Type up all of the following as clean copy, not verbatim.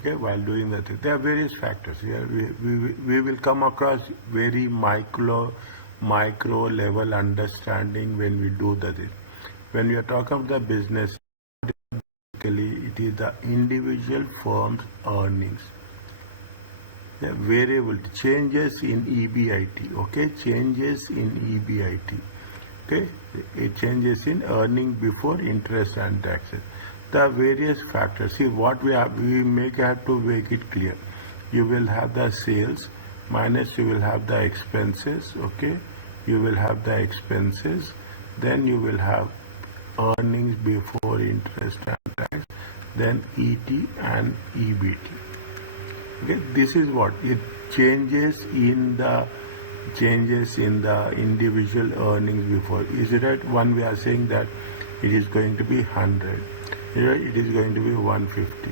Okay, while doing that, there are various factors. Here we will come across very micro level understanding when we do that. When we are talking of the business, basically it is the individual firm's earnings. The variable changes in EBIT. Okay, changes in EBIT. Okay, it changes in earning before interest and taxes. The various factors. See what we have to make it clear. You will have the sales minus you will have the expenses. Okay, you will have the expenses, then you will have earnings before interest and tax, then ET and EBT. Okay, this is what it changes in the individual earnings before. Is it right? One we are saying that it is going to be 100. It is going to be 150.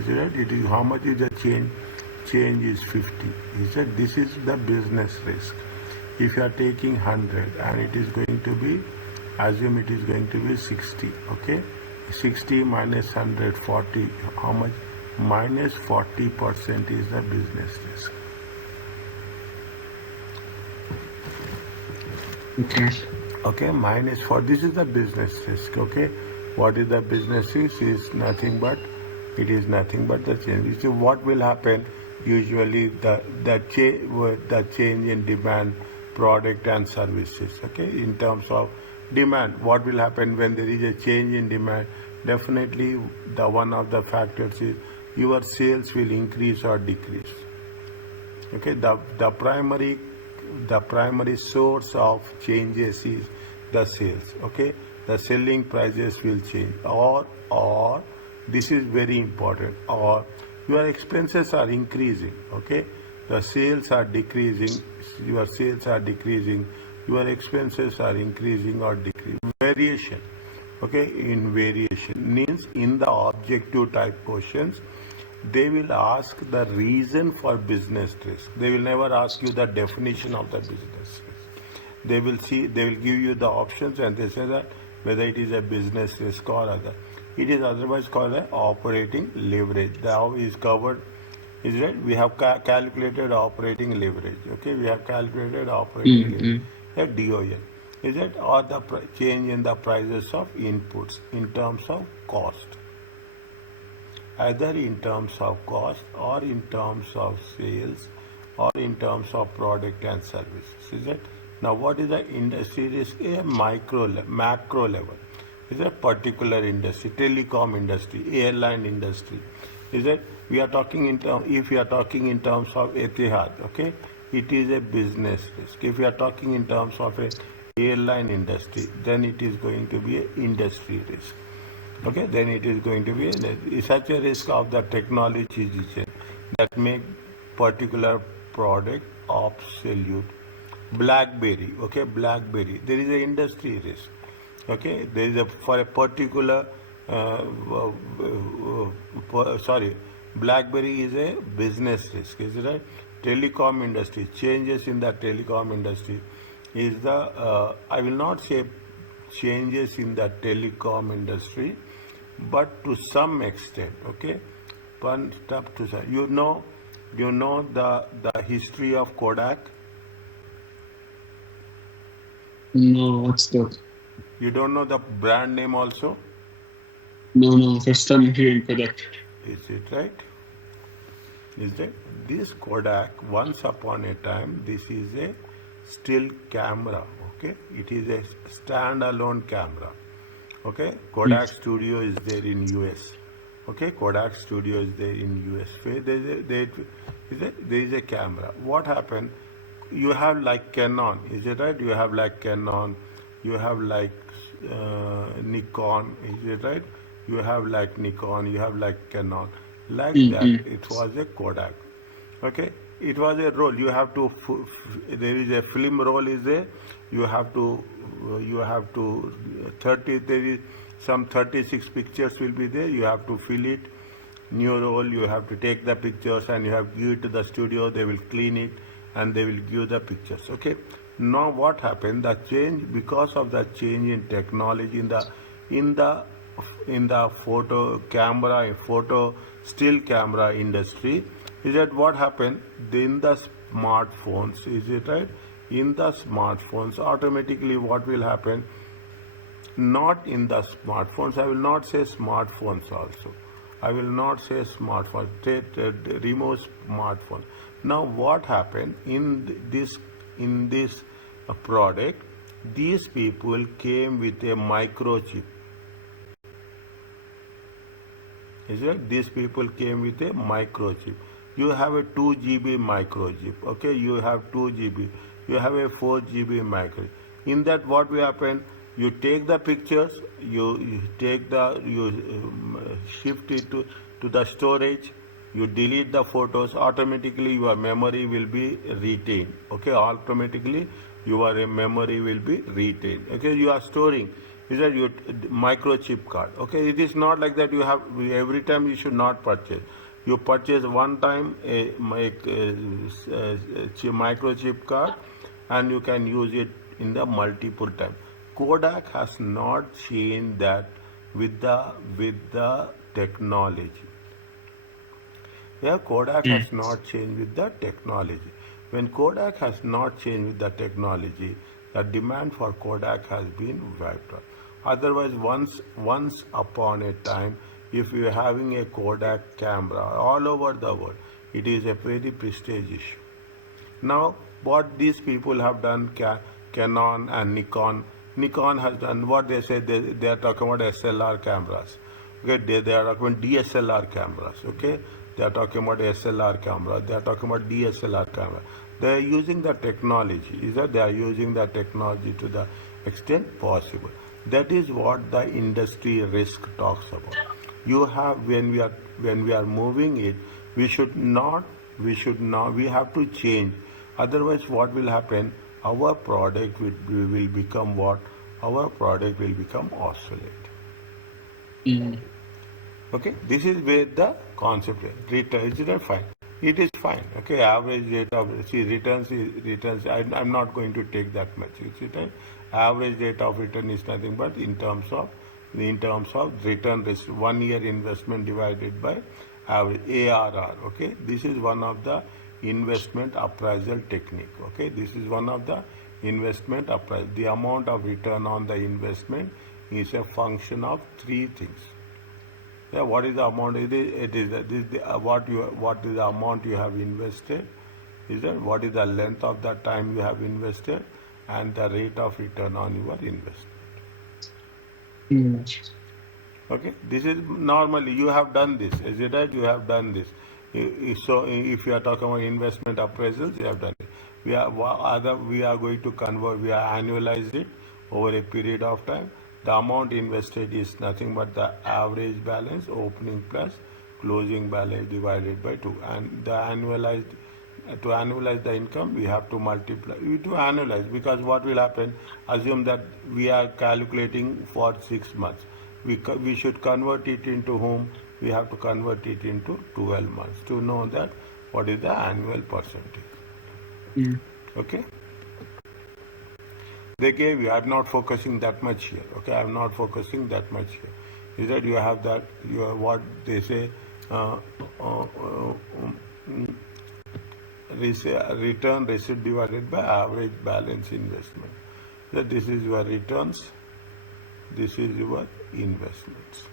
Is it right? It is how much is the change? Change is 50. Is that this is the business risk. If you are taking 100 and it is going to be, assume it is going to be 60. Okay, 60 minus 100, 40. How much? Minus 40% is the business risk. Okay. Okay, minus 4. This is the business risk. Okay, what is the business risk? Is nothing but the change. So what will happen? Usually the change in demand, product and services. Okay, in terms of demand, what will happen when there is a change in demand? Definitely, the one of the factors is your sales will increase or decrease. Okay, the primary source of changes is the sales. Okay, the selling prices will change, or this is very important, or your expenses are increasing. Okay, the sales are decreasing, your sales are decreasing, your expenses are increasing or decreasing. Variation. Okay, in variation means in the objective type questions, they will ask the reason for business risk. They will never ask you the definition of the business risk. They will give you the options and they say that whether it is a business risk or other. It is otherwise called an operating leverage. Now is covered, is right? We have calculated operating leverage. Okay, we have calculated operating leverage, a DOL. Is it, or the change in the prices of inputs in terms of cost, either in terms of cost or in terms of sales or in terms of product and services. Is it? Now what is the industry risk? A macro level. Is a particular industry, telecom industry, airline industry. Is it? We are talking if we are talking in terms of Etihad, okay, it is a business risk. If we are talking in terms of a airline industry, then it is going to be an industry risk. Okay, then it is going to be such a risk of the technology that make particular product obsolete. BlackBerry, okay, BlackBerry, there is an industry risk. Okay, there is for a particular BlackBerry is a business risk. Is it right? Telecom industry, changes in the telecom industry is the I will not say changes in the telecom industry, but to some extent. Okay, one step to some. You know the history of Kodak. No, what's that? You don't know the brand name also. No, first time hearing Kodak. Is it right? Is that this Kodak, once upon a time, this is a still camera. Okay, it is a standalone camera. Okay, Kodak studio is there in US. Okay, Kodak studio is there in US. There is a camera. What happened? You have like Canon. Is it right? You have like Canon. You have like Nikon. Is it right? You have like Nikon. You have like Canon. Like that, it was a Kodak. Okay, it was a roll. You have to. There is a film roll. Is there? You have to 30. There is some 36 pictures will be there. You have to fill it. New roll. You have to take the pictures and you have to give it to the studio. They will clean it and they will give the pictures. Okay. Now what happened? The change, because of the change in technology in the in the photo still camera industry, is that what happened in the smartphones, is it right? In the smartphones, automatically what will happen? Not in the smartphones. I will not say smartphones also. I will not say smartphone. Remove smartphone. Now what happened in this product? These people came with a microchip. Is it? These people came with a microchip. You have a 2 GB microchip. Okay, you have 2 GB. You have a 4 GB micro. In that, what will happen? You take the pictures. You shift it to the storage. You delete the photos. Automatically, your memory will be retained. Okay, automatically your memory will be retained. Okay, you are storing. Is that your microchip card? Okay, it is not like that. You have every time. You should not purchase. You purchase one time a microchip card, and you can use it in the multiple time. Kodak has not changed that with the technology. Yeah, Kodak Mm. has not changed with the technology. When Kodak has not changed with the technology, the demand for Kodak has been wiped out. Otherwise, once upon a time, if you are having a Kodak camera all over the world, it is a very prestige issue. Now, what these people have done, Canon and Nikon has done what they say. They are talking about SLR cameras. Okay, they are talking about DSLR cameras. Okay, they are talking about SLR camera. They are talking about DSLR camera. They are using the technology. Is that they are using the technology to the extent possible. That is what the industry risk talks about. You have when we are moving it, we should not we have to change. Otherwise, what will happen? Our product will become what? Our product will become obsolete. Mm. Okay, this is where the concept is. Return, is it fine? It is fine. Okay, average rate of returns. I'm not going to take that much. It's right? Average rate of return is nothing but in terms of return risk, 1 year investment divided by average ARR. Okay, this is one of the investment appraisal technique. Okay, this is one of the investment appraisal. The amount of return on the investment is a function of three things. Yeah, what is the amount? It is what is the amount you have invested? Is that what is the length of the time you have invested, and the rate of return on your investment? Mm. Okay, this is normally you have done this. Is it right? You have done this. So if you are talking about investment appraisals, you have done it. We are going to convert. We are annualize it over a period of time. The amount invested is nothing but the average balance opening plus closing balance divided by 2, and the annualized to annualize the income we have to multiply to analyze, because what will happen, assume that we are calculating for 6 months, we should convert it into whom, we have to convert it into 12 months to know that what is the annual percentage. Mm. Okay, they gave you, I'm not focusing that much here. Okay, I'm not focusing that much here. Is that you have that, you have what they say, return received divided by average balance investment. So this is your returns, this is your investments.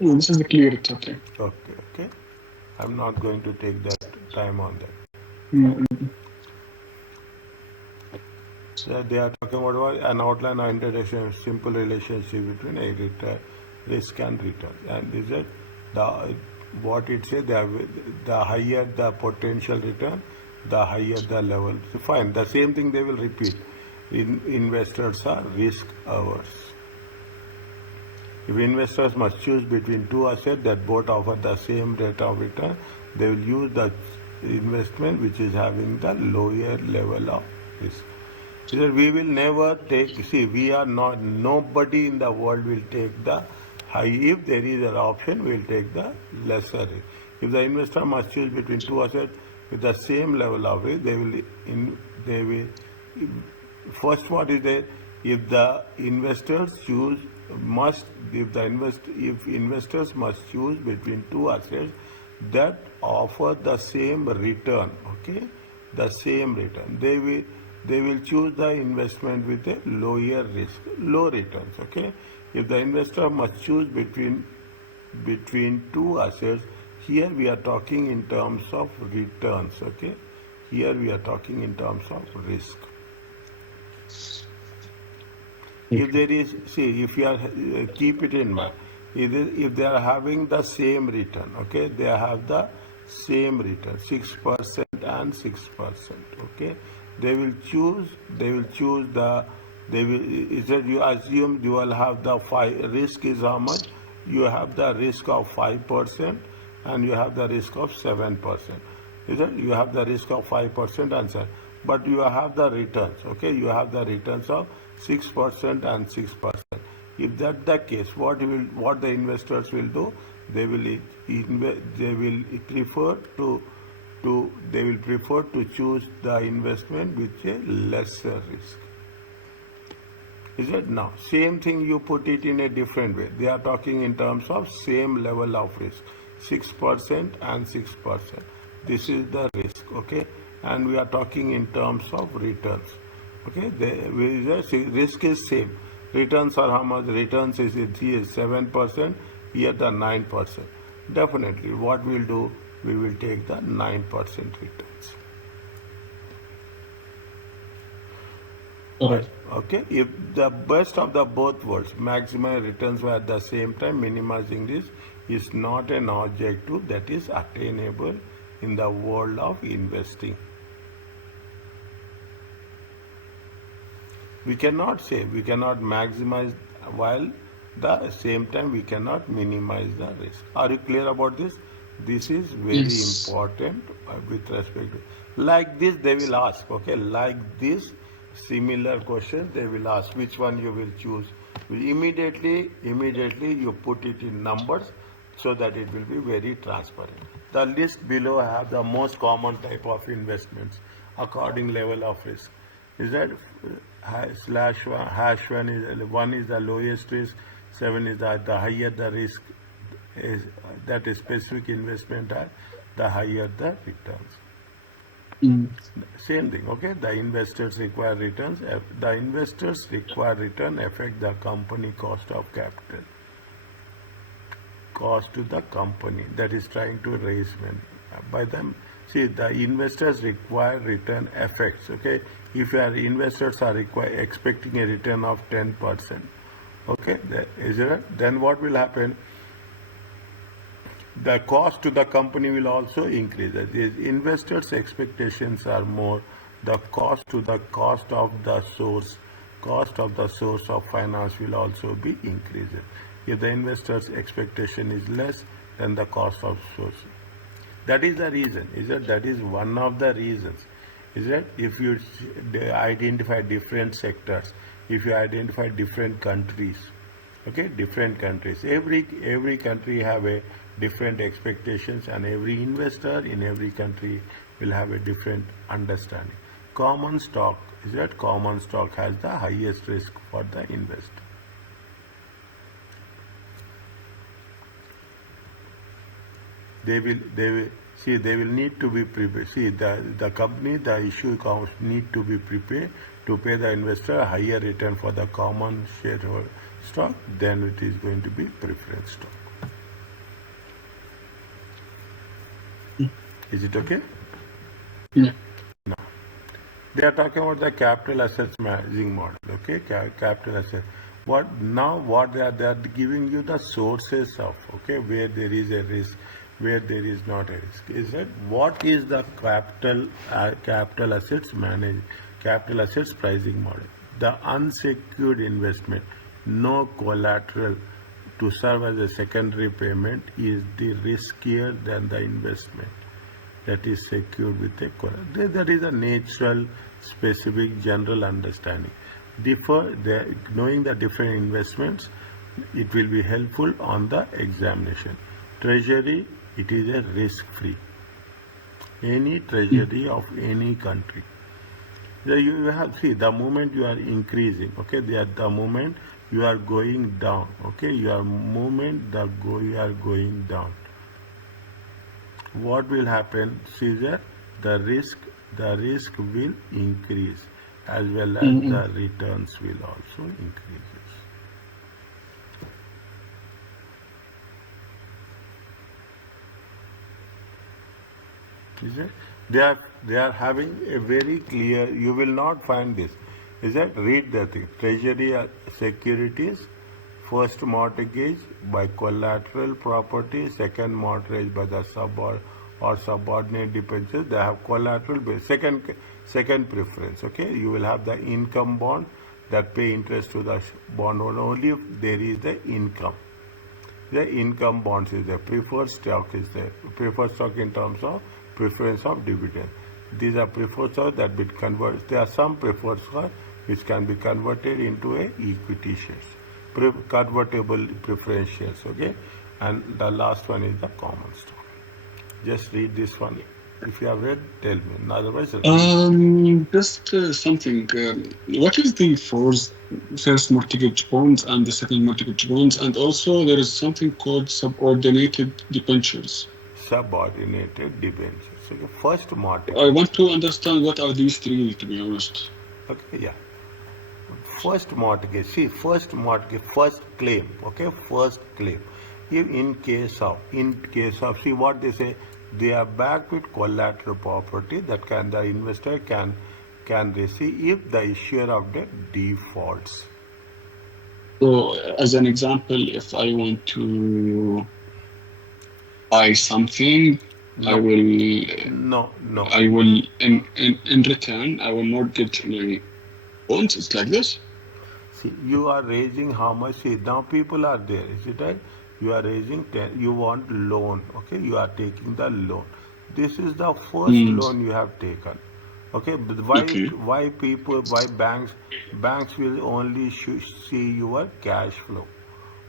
Oh, this is clear. It's okay. Okay. I'm not going to take that time on that. Mm. So they are talking about what? An outline or introduction, simple relationship between a risk and return. And is that what it says? The higher the potential return, the higher the level. So fine. The same thing they will repeat. Investors are risk averse. If investors must choose between two assets that both offer the same rate of return, they will use the investment which is having the lower level of risk. So we will never take, see, we are not, nobody in the world will take the high. If there is an option, we will take the lesser risk. If the investor must choose between two assets with the same level of risk, First, what is there? If the investors choose must if investors must choose between two assets that offer the same return, okay, the same return, they will choose the investment with a lower risk, low returns, okay. If the investor must choose between two assets, here we are talking in terms of returns, okay. Here we are talking in terms of risk. If there is, see, if you are, keep it in mind, if they are having the same return, okay, they have the same return, 6% and 6%, okay, they will choose the, they will, is that you assume you will have the risk is how much? You have the risk of 5% and you have the risk of 7%. Is it? You have the risk of 5% and 7%. But you have the returns, okay? You have the returns of 6% and 6%. If that's the case, what the investors will do? They will prefer to choose the investment with a lesser risk. Is it? Now, same thing you put it in a different way. They are talking in terms of same level of risk, 6% and 6%. This is the risk, okay? And we are talking in terms of returns, okay? The risk is same. Returns are how much? Returns is 7%, here the 9%. Definitely, what we'll do, we will take the 9% returns. Alright. Okay, if the best of the both worlds, maximum returns were at the same time minimizing risk, is not an objective that is attainable in the world of investing. We cannot maximize while the same time we cannot minimize the risk. Are you clear about this? This is very Yes. important with respect to, like this they will ask, okay, like this similar question they will ask, which one you will choose. Immediately you put it in numbers so that it will be very transparent. The list below have the most common type of investments according level of risk. Is that /1 is the lowest risk, 7 is the higher the risk is, that is specific investment are, the higher the returns. Same thing, okay? The investors require returns. The investors require return affect the company cost of capital. Cost to the company that is trying to raise money. By them, see, the investors require return effects, okay? If your investors are expecting a return of 10%, okay, then what will happen? The cost to the company will also increase. As investors' expectations are more, the cost of the source of finance will also be increased. If the investor's expectation is less, then the cost of source. That is the reason. That is one of the reasons. If you identify different sectors, if you identify different countries, okay, different countries, every country have a different expectations, and every investor in every country will have a different understanding. Common stock has the highest risk for the investor. They will need to be prepared. See, the company, the issue comes, need to be prepared to pay the investor a higher return for the common shareholder stock than it is going to be preference stock. Is it okay? Yeah. No. They are talking about the capital assets managing model. Okay, capital asset. What they are giving you the sources of, okay, where there is a risk, where there is not a risk. Is that what is the capital assets pricing model? The unsecured investment, no collateral to serve as a secondary payment is the riskier than the investment that is secured with a collateral. That is a natural, specific, general understanding. Knowing the different investments, it will be helpful on the examination. Treasury, it is a risk-free. Any treasury of any country. You have, see, the moment you are increasing, okay, the moment you are going down, okay, your moment you are going down. What will happen? See that the risk will increase as well as Mm-mm. the returns will also increase. Is it? They are having a very clear. You will not find this. Is that read the thing? Treasury securities, first mortgage by collateral property, second mortgage by the subordinate debentures. They have collateral base. Second preference. Okay, you will have the income bond that pay interest to the bondholder only if there is the income. The income bonds is there. Preferred stock is there. Preferred stock in terms of preference of dividend. These are preferred stock that be converted. There are some preferred stock which can be converted into a equity shares, convertible preference shares. Okay, and the last one is the common stock. Just read this one. If you have read, tell me. Otherwise, read. Just something. What is the first mortgage bonds and the second mortgage bonds? And also, there is something called subordinated debentures. Subordinated debentures. Okay, first I mortgage. want to understand what are these three, to be honest. Okay, yeah. First mortgage, see, first mortgage, first claim, okay, first claim. If in case of, see what they say, they are backed with collateral property that the investor can receive if the issuer of debt defaults. So, as an example, if I want to buy something, I No, will, no, no. I will, in return, I will mortgage my bonds. It's like this. See, you are raising how much? See, now people are there. Is it right? You are raising 10. You want loan. Okay, you are taking the loan. This is the first Mm, loan you have taken. Okay, but okay. why banks will only see your cash flow.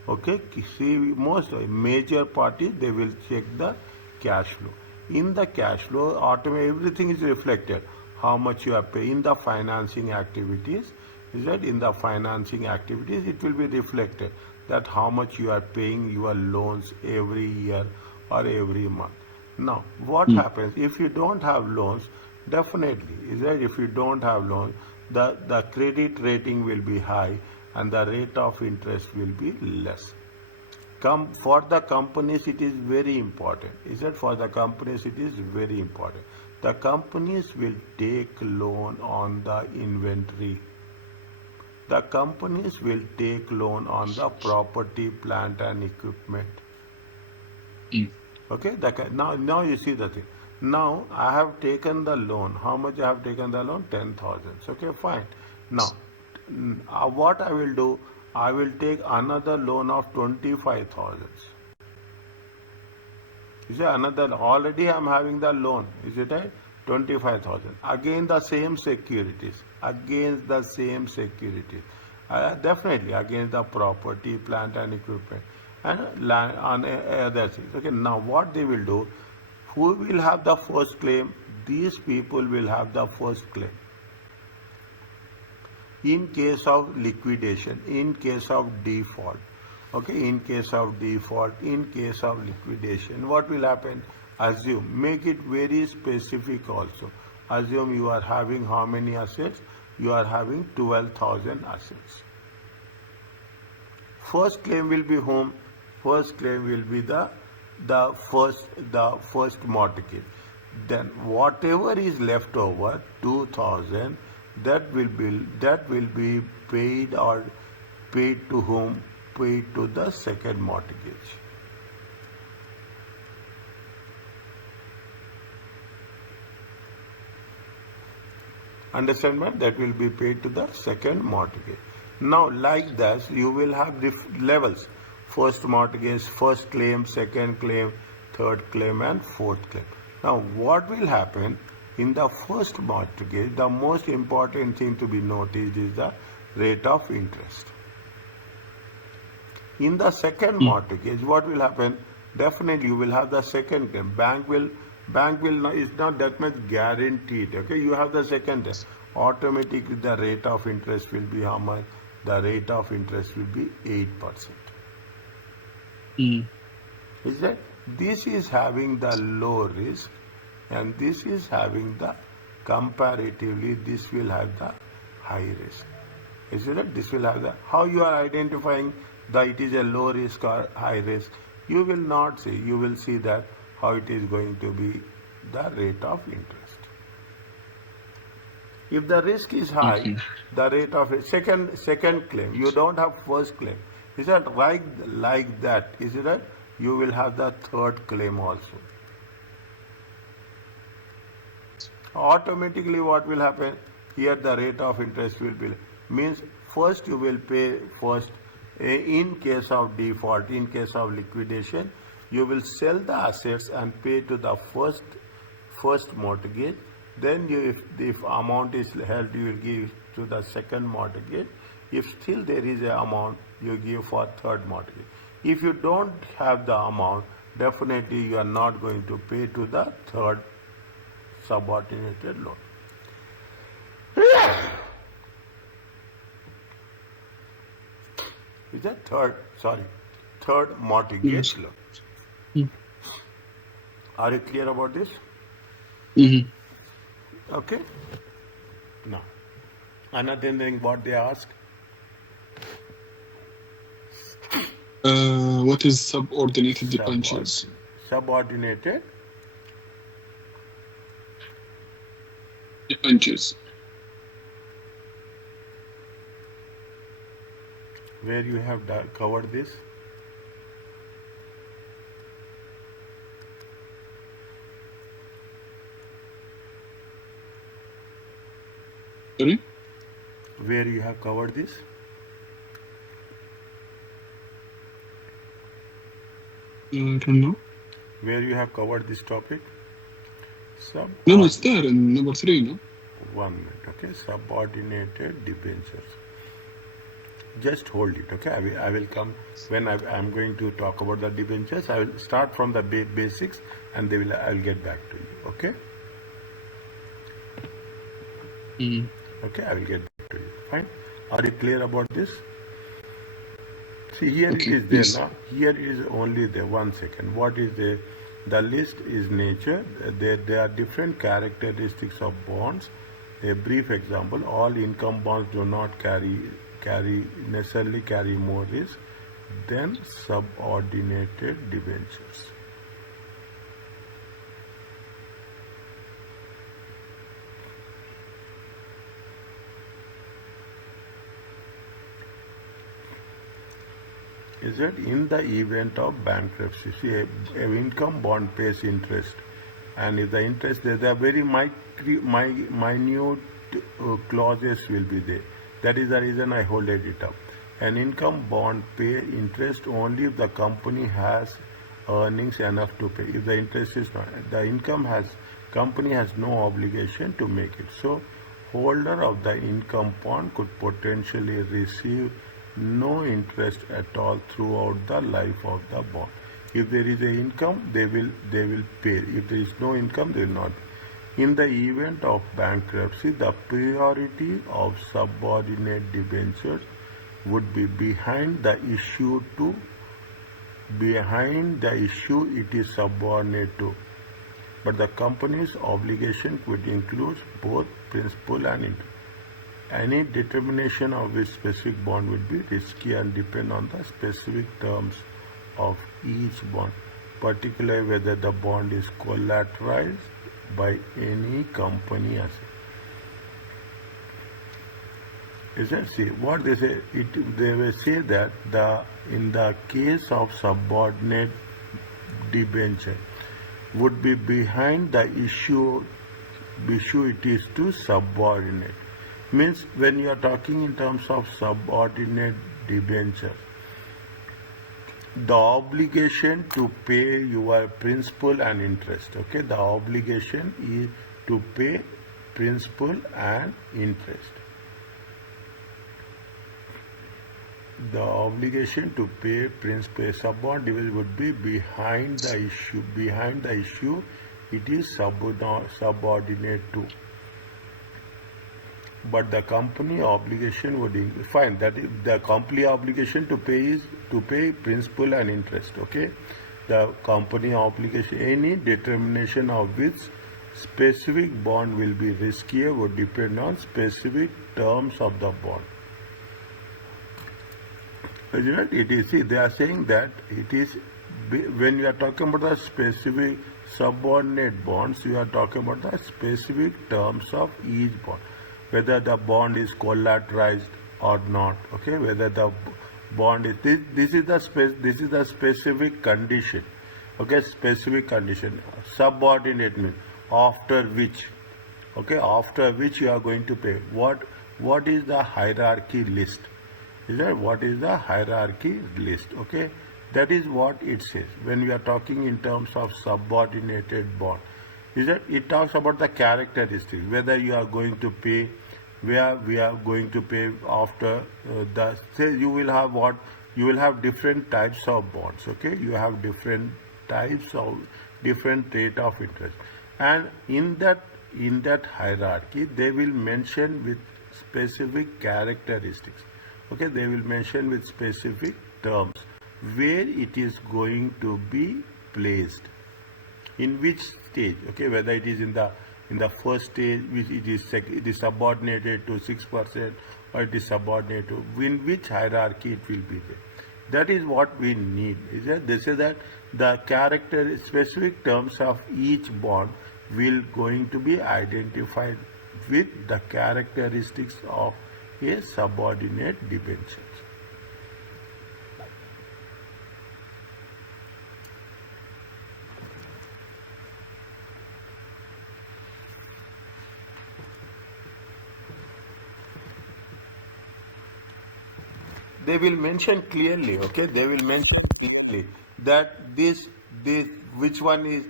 Okay, see, most major parties they will check the cash flow. In the cash flow, automatically everything is reflected. How much you are paying in the financing activities. Is that in the financing activities it will be reflected that how much you are paying your loans every year or every month. Now, what Mm, happens if you don't have loans? Definitely, is that if you don't have loans, the credit rating will be high and the rate of interest will be less. For the companies, it is very important. Is that for the companies, it is very important. The companies will take loan on the inventory. The companies will take loan on the property, plant, and equipment. mm. Okay, now you see the thing. Now I have taken the loan. How much I have taken the loan? 10,000. Okay, fine. Now, what I will do? I will take another loan of 25,000. You see, another already I am having the loan. Is it right? 25,000. Again the same securities. Against the same securities. Definitely against the property, plant and equipment and land on other things. Okay. Now what they will do? Who will have the first claim? These people will have the first claim. In case of liquidation, in case of default, okay, in case of default, in case of liquidation, what will happen? Assume, make it very specific also. Assume you are having how many assets? You are having 12,000 assets. First claim will be whom? First claim will be the first mortgage. Then whatever is left over, 2,000, that will be paid or paid to whom? Paid to the second mortgage. Understand, man? That will be paid to the second mortgage. Now, like that, you will have levels. First mortgage, first claim, second claim, third claim, and fourth claim. Now, what will happen in the first mortgage? The most important thing to be noticed is the rate of interest. In the second Mm. mortgage, what will happen? Definitely, you will have the second claim. Bank will not, is not that much guaranteed. Okay, you have the second claim. automatically the rate of interest will be how much? The rate of interest will be 8%. Mm. Is that this is having the low risk and this is having the comparatively this will have the high risk. Is it? This will have the how you are identifying that it is a low risk or high risk. You will not see. You will see that how it is going to be the rate of interest. If the risk is high, Okay. the rate of second claim, you don't have first claim. Is that right? Like that? Is it right? You will have the third claim also. Automatically, what will happen? Here, the rate of interest will be means first you will pay first. In case of default, in case of liquidation, you will sell the assets and pay to the first mortgage. Then you, if amount is held, you will give to the second mortgage. If still there is a amount, you give for third mortgage. If you don't have the amount, definitely you are not going to pay to the third subordinated loan. Is that third Yes. mortgage loan. Mm. Are you clear about this? Mhm. Okay. Now, another thing what they ask, What is subordinated debentures? subordinated, Debentures. where you have covered this. Sorry? Where you have covered this. I don't know. Where you have covered this topic. No, it's there in number 3, no? 1 minute, okay. Subordinated debentures. Just hold it, okay. I will come when I'm going to talk about the debentures. I will start from the basics, and I will get back to you, okay. Mm. Okay, I will get back to you. Fine. Are you clear about this? See, here Okay. it is there Yes. now. Here is only there. 1 second. What is there? The list is nature. There are different characteristics of bonds. A brief example: all income bonds do not necessarily carry more risk than subordinated debentures. Is that in the event of bankruptcy, see, a income bond pays interest, and if the interest there are very minute clauses will be there. That is the reason I hold it up. An income bond pay interest only if the company has earnings enough to pay. If the interest is not, the company has no obligation to make it. So, holder of the income bond could potentially receive no interest at all throughout the life of the bond. If there is a income, they will pay. If there is no income, they will not. In the event of bankruptcy, the priority of subordinate debentures would be behind the issue it is subordinate to. But the company's obligation could include both principal and interest. Any determination of which specific bond would be risky and depend on the specific terms of each bond, particularly whether the bond is collateralized by any company asset. Is that see what they say? They will say that in the case of subordinate debenture would be behind the issue it is to subordinate. Means when you are talking in terms of subordinate debenture, the obligation to pay your principal and interest, okay, the obligation is to pay principal and interest. The obligation to pay principal subordinate would be behind the issue. Behind the issue, it is subordinate to. but the company obligation would fine. That is the company obligation to pay is to pay principal and interest. Okay, the company obligation, any determination of which specific bond will be riskier would depend on specific terms of the bond. Isn't it? It is. See, they are saying that it is when you are talking about the specific subordinate bonds, you are talking about the specific terms of each bond, whether the bond is collateralized or not. Okay, whether the bond is this is the this is the specific condition. Okay, specific condition. Subordinate means after which. Okay, after which you are going to pay. What is the hierarchy list? Is that what is the hierarchy list? Okay, that is what it says when we are talking in terms of subordinated bond. Is that it talks about the characteristics, whether you are going to pay, where we are going to pay after the say you will have what you will have different types of bonds. Okay, you have different types of different rate of interest, and in that hierarchy they will mention with specific characteristics. Okay, they will mention with specific terms where it is going to be placed, in which stage. Okay, whether it is in the first stage, which it is subordinated to 6%, or it is subordinated to in which hierarchy it will be there. That is what we need. Is that they say that the character specific terms of each bond will going to be identified with the characteristics of a subordinate debenture. They will mention clearly. Okay, they will mention clearly that this which one is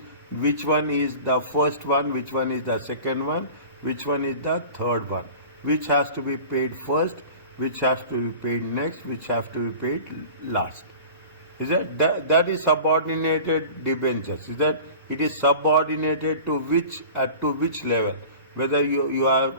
the first one, which one is the second one, which one is the third one, which has to be paid first, which has to be paid next, which has to be paid last. Is that is subordinated debentures? Is that it is subordinated to which level? Whether you are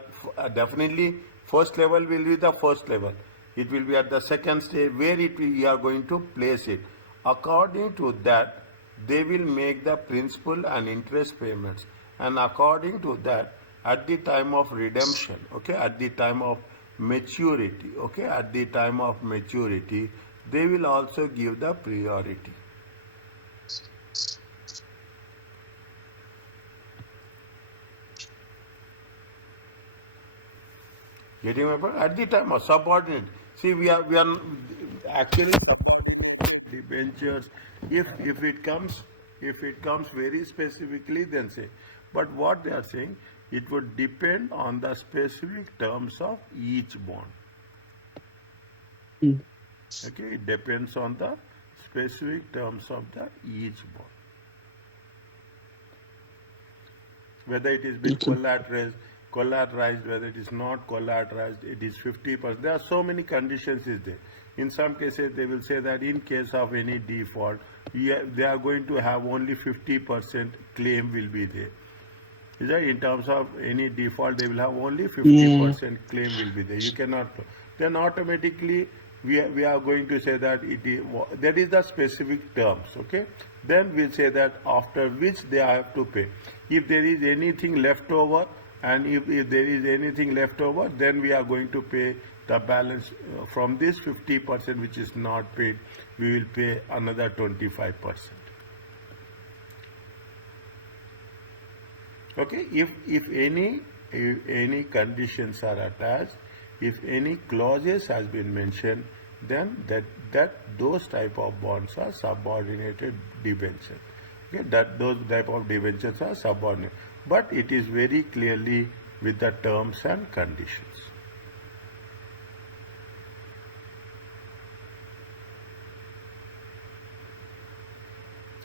definitely first level will be the first level. It will be at the second stage where you are going to place it. According to that, they will make the principal and interest payments, and according to that, at the time of redemption, okay, at the time of maturity, okay, at the time of maturity, they will also give the priority. Getting my point? At the time of subordinate. See, we are actually debentures. If it comes very specifically, then say. But what they are saying, it would depend on the specific terms of each bond. Mm. Okay, it depends on the specific terms of the each bond. Whether it is been collateralized, whether it is not collateralized, it is 50%. There are so many conditions is there. In some cases, they will say that in case of any default, they are going to have only 50% claim will be there. Is that in terms of any default, they will have only 50% claim will be there. You cannot. Then automatically we are going to say that that is the specific terms. Okay. Then we'll say that after which they have to pay. If there is anything left over, and if there is anything left over, then we are going to pay the balance from this 50% which is not paid. We will pay another 25%. Okay, if any conditions are attached, if any clauses has been mentioned, then that those type of bonds are subordinated debentures. Okay, that those type of debentures are subordinate, but it is very clearly with the terms and conditions.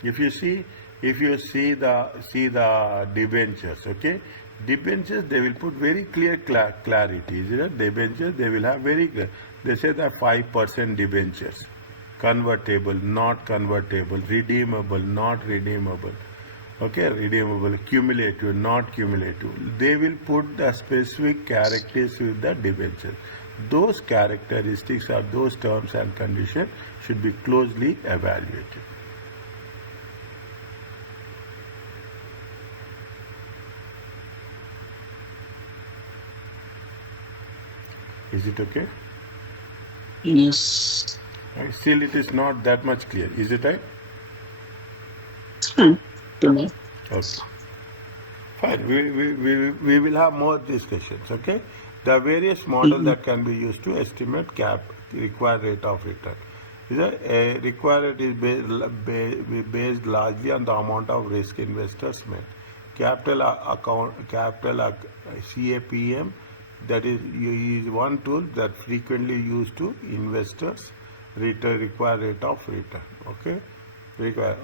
If you see the debentures, okay, debentures they will put very clear clarity. Debentures they will have very clear. They say that 5% debentures, convertible, not convertible, redeemable, not redeemable. Okay, redeemable, cumulative, not cumulative. They will put the specific characteristics with the debenture. Those characteristics or those terms and conditions should be closely evaluated. Is it okay? Yes. Right? Still, it is not that much clear. Is it right? It's fine. Tell me. Okay. Fine. We will have more discussions. Okay. The various models Mm-hmm. that can be used to estimate cap required rate of return. Is a required rate is based largely on the amount of risk investors make. CAPM, that is one tool that frequently used to investors return required rate of return. Okay, require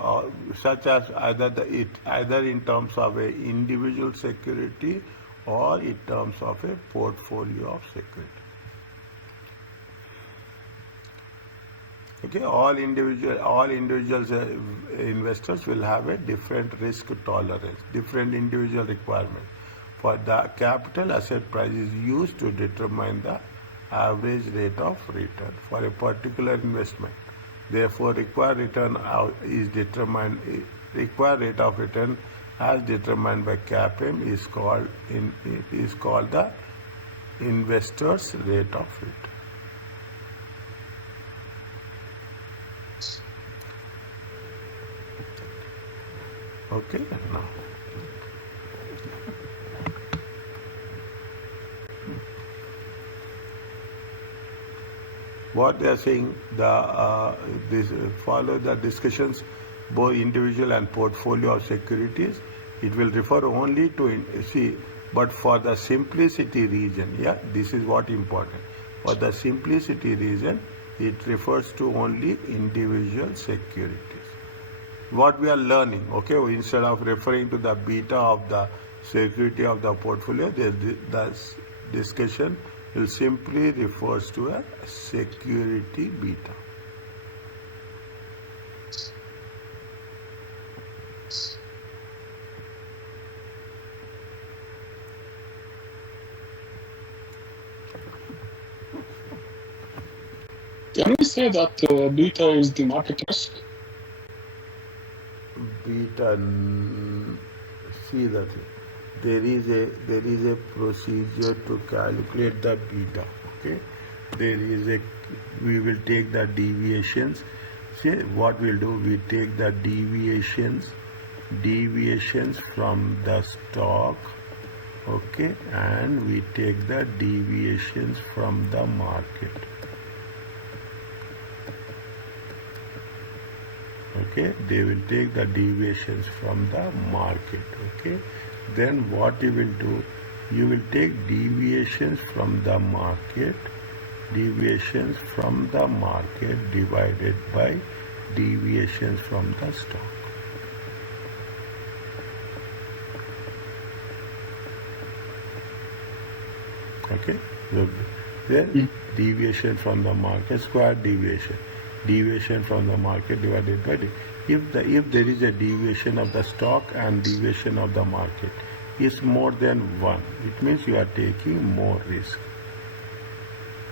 such as either in terms of a individual security or in terms of a portfolio of security. Okay, all individuals investors will have a different risk tolerance, different individual requirement. For the capital asset price is used to determine the average rate of return for a particular investment. Therefore, required rate of return as determined by CAPM is called the investor's rate of return. Okay, now what they are saying, follow the discussions, both individual and portfolio of securities. It will refer only to see, but for the simplicity reason, yeah, this is what important. For the simplicity reason, it refers to only individual securities. What we are learning, okay, instead of referring to the beta of the security of the portfolio, the discussion will simply refers to a security beta. Can we say that beta is the market risk? Beta, see that there is a procedure to calculate the beta. Okay, we will take the deviations. See what we'll do, we take the deviations from the stock, okay, and we take the deviations from the market. Okay, they will take the deviations from the market. Okay, then what you will do, you will take deviations from the market divided by deviations from the stock. Okay, then deviation from the market, square deviation from the market divided by if there is a deviation of the stock and deviation of the market is more than 1, it means you are taking more risk.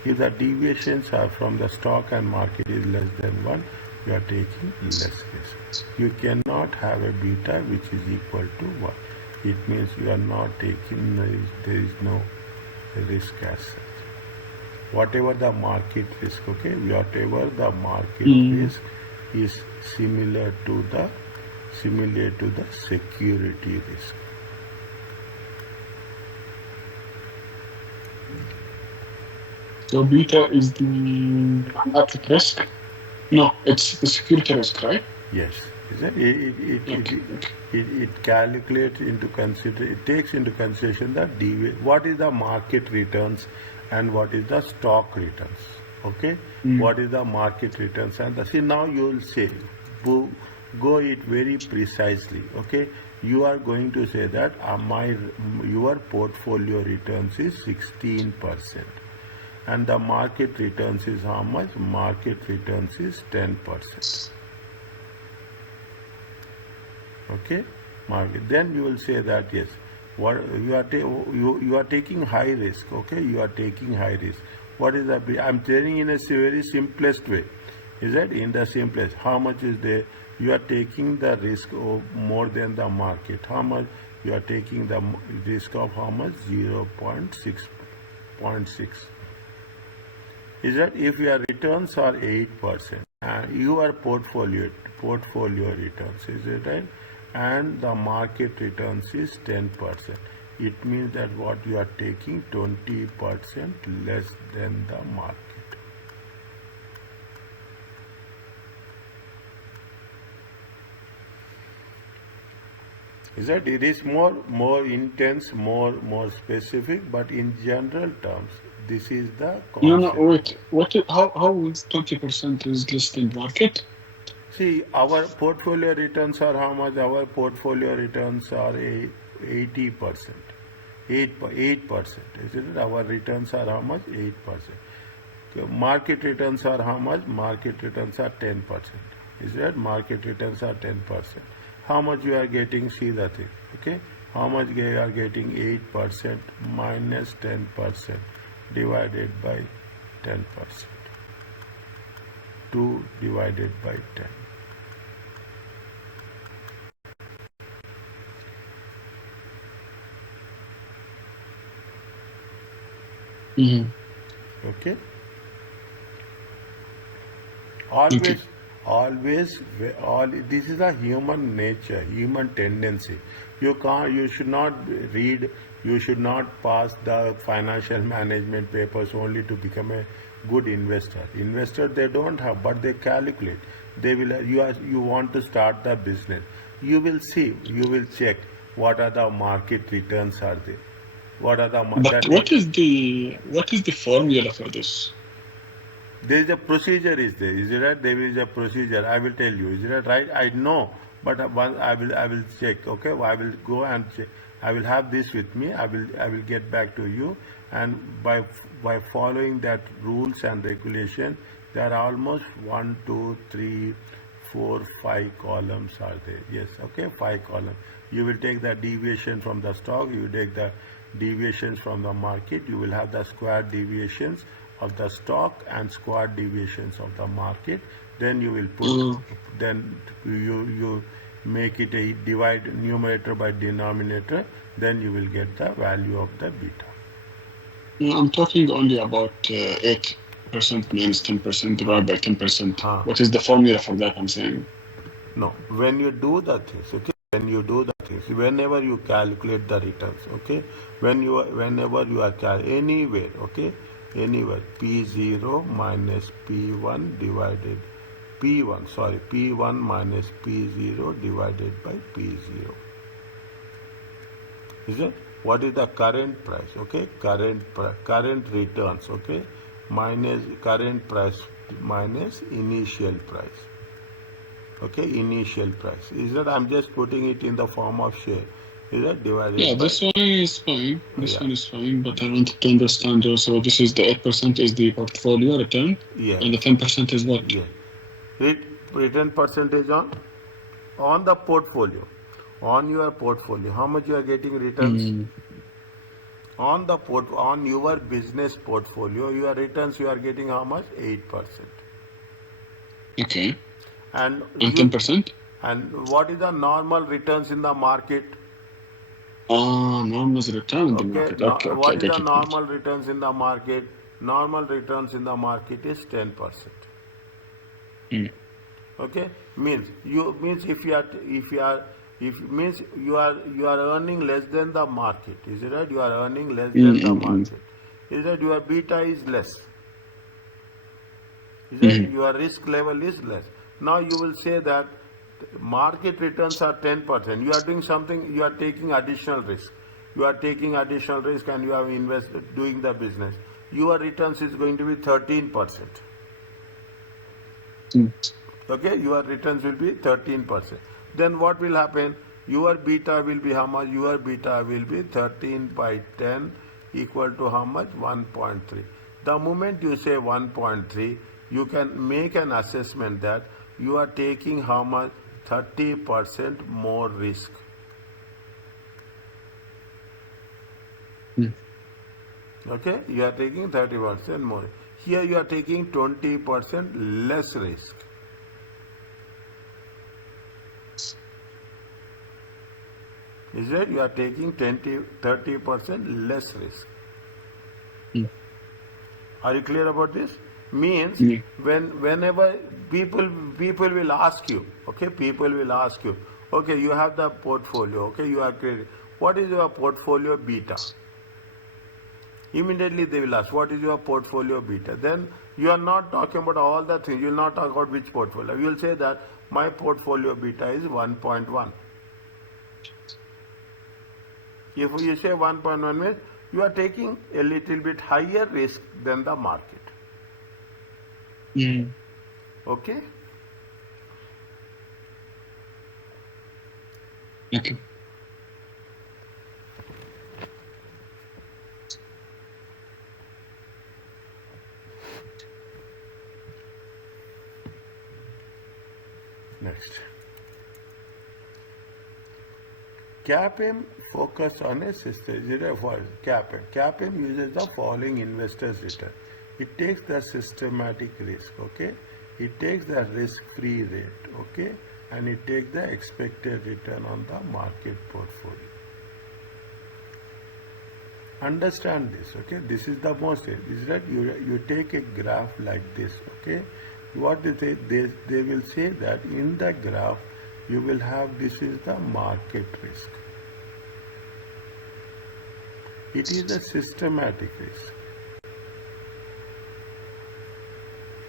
If the deviations are from the stock and market is less than 1, you are taking less risk. You cannot have a beta which is equal to 1. It means you are not taking, there is no risk as such. Whatever the market risk, okay, whatever the market risk is similar to the security risk. So beta is the market risk? No, it's the security risk, right? Yes. It calculates into it takes into consideration what is the market returns and what is the stock returns. Okay, what is the market returns and see now you will say go it very precisely. Okay, you are going to say that your portfolio returns is 16%. And the market returns is how much? Market returns is 10%. Okay, market. Then you will say that yes, what you are you are taking high risk. Okay, you are taking high risk. What is the? I'm telling in a very simplest way. Is that in the simplest? How much is there? You are taking the risk of more than the market. How much you are taking the risk of how much? 0.6. Is that if your returns are 8% and your portfolio returns, is it right? And the market returns is 10%. It means that what you are taking 20% less than the market. Is that it is more intense, more specific, but in general terms, this is the No, no, concept. wait. How is 20% is less than market? See, our portfolio returns are how much? Our portfolio returns are 80%. 8%. Isn't it? Our returns are how much? 8%. Market returns are how much? Market returns are 10%. Is that market returns are 10%? How much you are getting? See the thing. Okay? How much you are getting? 8% minus 10% divided by 10%. 2 divided by 10. Mm-hmm. Okay? Okay. Always, all this is a human nature, human tendency. You should not read, you should not pass the financial management papers only to become a good investor. Investor they don't have, but they calculate. They will. You want to start the business. You will see. You will check what are the market returns are there. What are the But that what is the formula for this? there is a procedure is there. Is it right? There is a procedure. I will tell you. Is it right? I know, but once I will check. Okay, I will go and check. I will have this with me. I will get back to you. And by following that rules and regulation, there are almost 1, 2, 3, 4, 5 columns are there. Yes. Okay, 5 columns. You will take the deviation from the stock. You will take the deviations from the market. You will have the square deviations of the stock and square deviations of the market. Then you will put, Uh, then you make it a divide numerator by denominator. Then you will get the value of the beta. no, I'm talking only about 8% minus 10% divided by 10%. Huh. What is the formula for that? I'm saying. No, when you do the things, okay, when you do the things, whenever you calculate the returns, okay, whenever you are anywhere, okay, anywhere, P0 minus P1 divided P1 minus P0 divided by P0. Is it? What is the current price? Okay, current returns, okay, minus current price minus initial price. Okay, initial price. Is that I'm just putting it in the form of share. Is that Yeah, divided by, this one is fine. This yeah, one is fine, but I wanted to understand also this is the 8% is the portfolio return, yes, and the 10% is what? yes. Ret- Return percentage on the portfolio, on your portfolio. How much you are getting returns Mm, on your business portfolio? Your returns you are getting how much? 8%. okay. And And you 10%? and what is the normal returns in the market? Ah, normal return in the Okay, market. Okay, okay, what I is the get it. normal returns in the market? Normal returns in the market is 10%. Mm, Okay, means if means you are earning less than the market. Is it right? You are earning less mm, than the mm, mm, market. Is that your beta is less? Is that mm, your risk level is less? Now you will say that market returns are 10%. You are doing something, you are taking additional risk. You are taking additional risk and you have invested doing the business. Your returns is going to be 13%. mm, Okay, your returns will be 13%. Then what will happen? Your beta will be how much? Your beta will be 13 by 10 equal to how much? 1.3. The moment you say 1.3, you can make an assessment that you are taking how much? 30% more risk. Mm. Okay, you are taking 30% more. Here you are taking 20% less risk. Is it? You are taking 30% less risk. Mm. Are you clear about this? Means Yeah. whenever people will ask you, okay, people will ask you, okay, you have the portfolio, okay, you are credit. What is your portfolio beta? Immediately they will ask, what is your portfolio beta? Then you are not talking about all the things. You will not talk about which portfolio. You will say that my portfolio beta is 1.1. If you say 1.1 means you are taking a little bit higher risk than the market. Mm. Okay? Okay. Next. CAPM focus on a system. CAPM. CAPM uses the following investors return. It takes the systematic risk, okay? It takes the risk-free rate, okay? And it takes the expected return on the market portfolio. Understand this, okay? This is the most, is that you take a graph like this, okay? What they will say that in the graph you will have, this is the market risk. It is a systematic risk.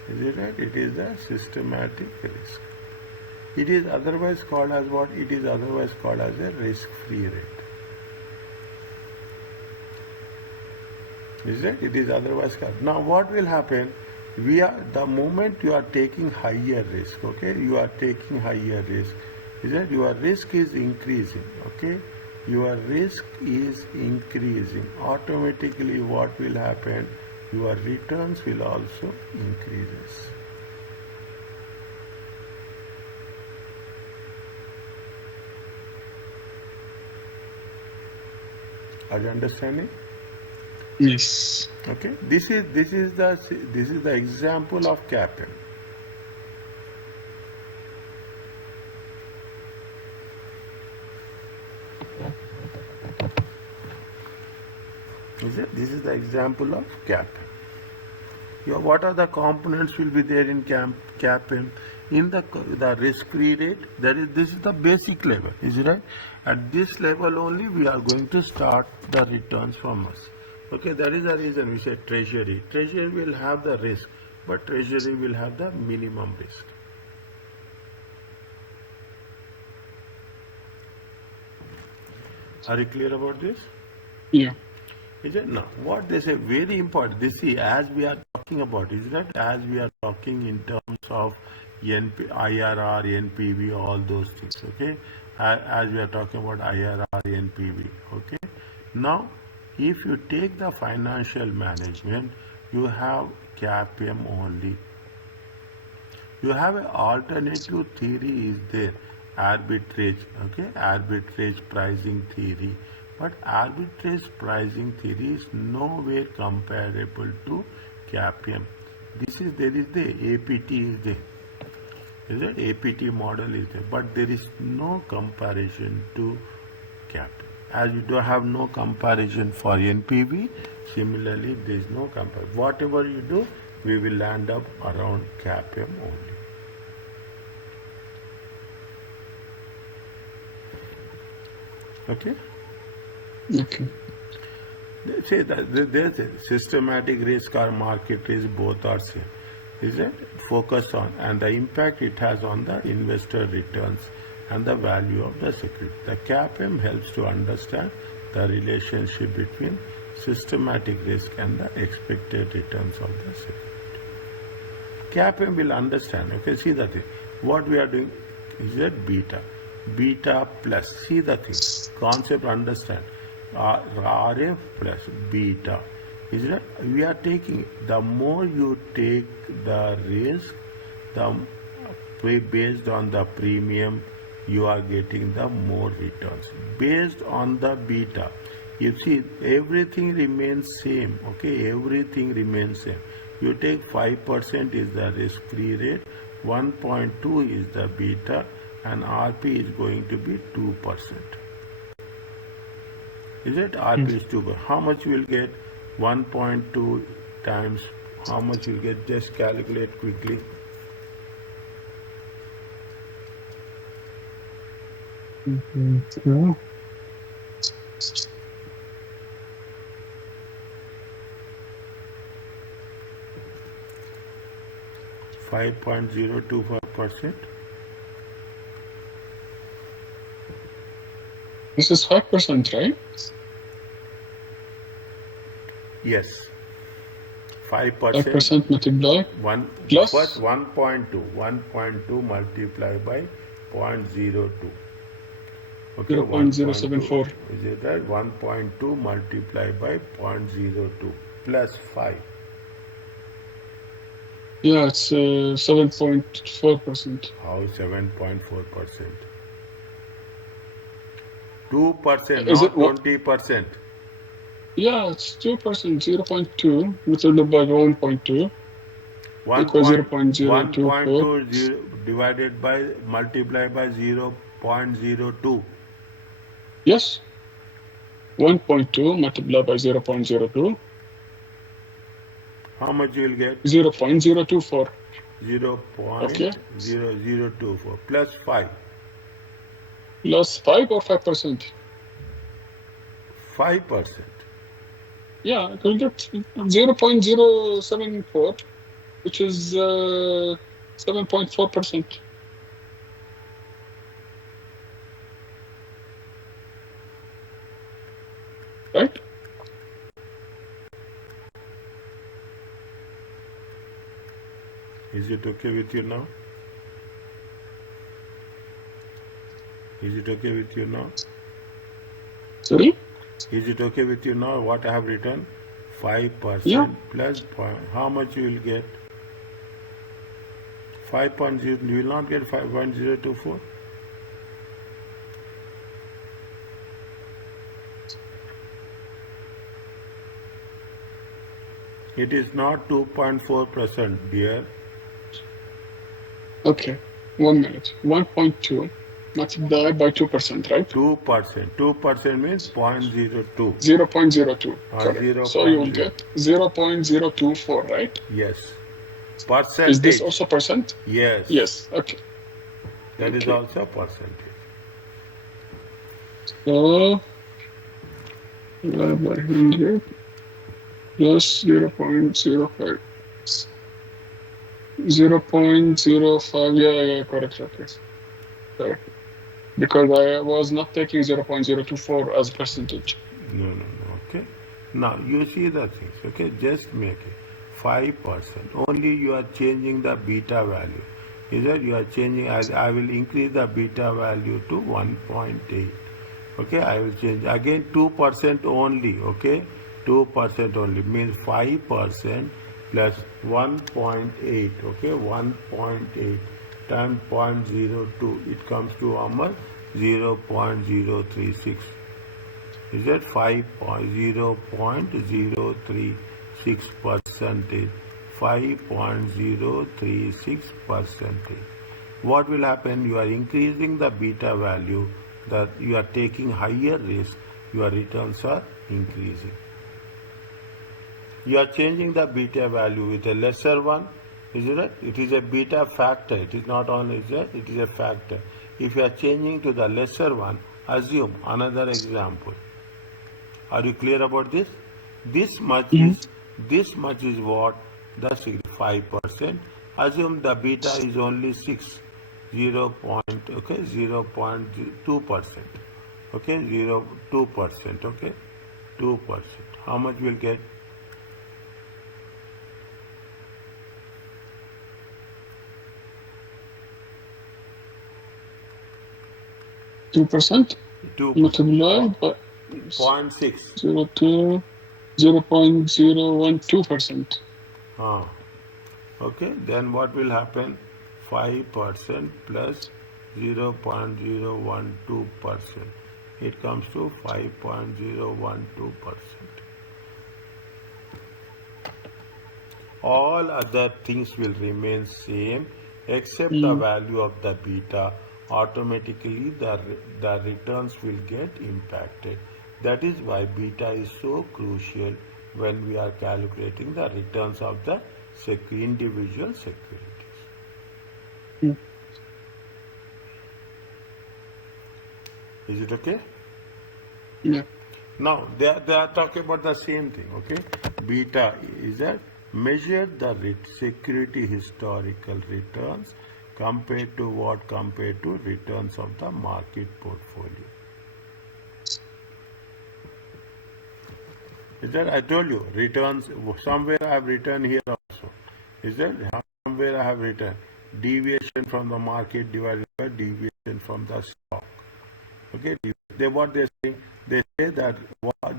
Is it right? It is a systematic risk. It is otherwise called as what? It is otherwise called as a risk-free rate. Is it? It is otherwise called. Now what will happen? The moment you are taking higher risk, okay? You are taking higher risk. Is that your risk is increasing, okay? Your risk is increasing. Automatically what will happen? Your returns will also increase. Are you understanding? Yes. Okay. This is the example of capital. Is it? This is the example of capital. What are the components will be there in CAPM? In the risk-free rate, this is the basic level, is it right? At this level only we are going to start the returns from us. Okay, that is the reason we say treasury. Treasury will have the risk, but treasury will have the minimum risk. Are you clear about this? Yeah. Is it? Now, what they say very important. This see, as we are talking about, is that as we are talking in terms of IRR, NPV, all those things. Okay, as we are talking about IRR, NPV. Okay. Now, if you take the financial management, you have CAPM only. You have an alternative theory is there, arbitrage, okay, arbitrage pricing theory. But arbitrage pricing theory is nowhere comparable to CAPM. There is the APT is there. Is it? APT model is there, but there is no comparison to CAPM. As you do have no comparison for NPV, similarly there is no comparison. Whatever you do, we will land up around CAPM only. Okay? Okay. They say that there's a systematic risk or market risk, both are same. Is it? Focus on and the impact it has on the investor returns and the value of the security. The CAPM helps to understand the relationship between systematic risk and the expected returns of the security. CAPM will understand. Okay, see the thing. What we are doing is that beta. Beta plus. See the thing. Concept understand. RF plus beta. Is that we are taking, the more you take the risk, the based on the premium, you are getting the more returns. Based on the beta, You see, everything remains same, okay? Everything remains same. You take 5% is the risk-free rate, 1.2 is the beta, and RP is going to be 2%. Is it? RP is 2%. How much you will get? 1.2 times how much you will get? Just calculate quickly. Yeah. 5.025%. This is 5%, right? Yes. 5%. 5% multiplied One plus first 1.2. 1.2 multiplied by 0.02. Okay, 0.074. is it right? 1.2 multiplied by 0.02 plus 5. Yeah, it's 7.4%. How 7.4%? 2%, Is it not what? 20%. Yeah, it's 2%. 0.2 multiplied by 1.2 equals 0.024. 1.2 divided by multiplied by 0.02. Yes, 1.2 multiplied by 0.02, How much you will get? 0.024. 0.0024 plus 5. Plus 5 or 5%? 5%. Yeah, it will get 0.074, which is 7.4%. Right? Is it okay with you now? Is it okay with you now? Sorry? Is it okay with you now what I have written? 5% Yeah. plus how much you will get? 5.0, you will not get 5.024? It is not 2.4%, dear. Okay, 1 minute. 1.2 multiplied by 2%, right? 2%. 2% means 0.02. 0.02. Correct. 0. So you will get 0.024, right? Yes. Is this Percentage. also percent? Yes. Yes. Okay. That is Okay. also percentage. So divided by 100 plus 0.05. 0.05. Yeah, correct. Okay. Correct. Because I was not taking 0.024 as percentage. No. Okay. Now you see the things. Okay. Just make it 5%. Only you are changing the beta value. Is that you are changing? I will increase the beta value to 1.8. Okay. I will change again 2% only. Okay. 2% only means 5% plus 1.8. Okay. 1.8 times 0.02. It comes to how much? 0.036. Is that 0.036 percentage? 5.036 percentage. What will happen? You are increasing the beta value, that you are taking higher risk, your returns are increasing. You are changing the beta value with a lesser one. Is it right? It is a beta factor. It is not only it is a factor. If you are changing to the lesser one, assume another example. Are you clear about this? This much Mhm. is what the 5%. Assume the beta is only 6, 0.2%. Okay, 0.2%. Okay, 2%. How much will get? 2% 2%. multiplied by 0.6. 0.012%. Okay, then what will happen? 5% plus 0.012% it comes to 5.012%. All other things will remain same except the Mm. value of the beta. Automatically the returns will get impacted. That is why beta is so crucial when we are calculating the returns of the individual securities. Mm. Is it okay? Yeah. Now they are talking about the same thing. Okay, beta is that measure the security historical returns compared to what, compared to returns of the market portfolio. Is that, I told you returns, somewhere I have written here also. Is that somewhere I have written deviation from the market divided by deviation from the stock. Okay, they what they say? They say that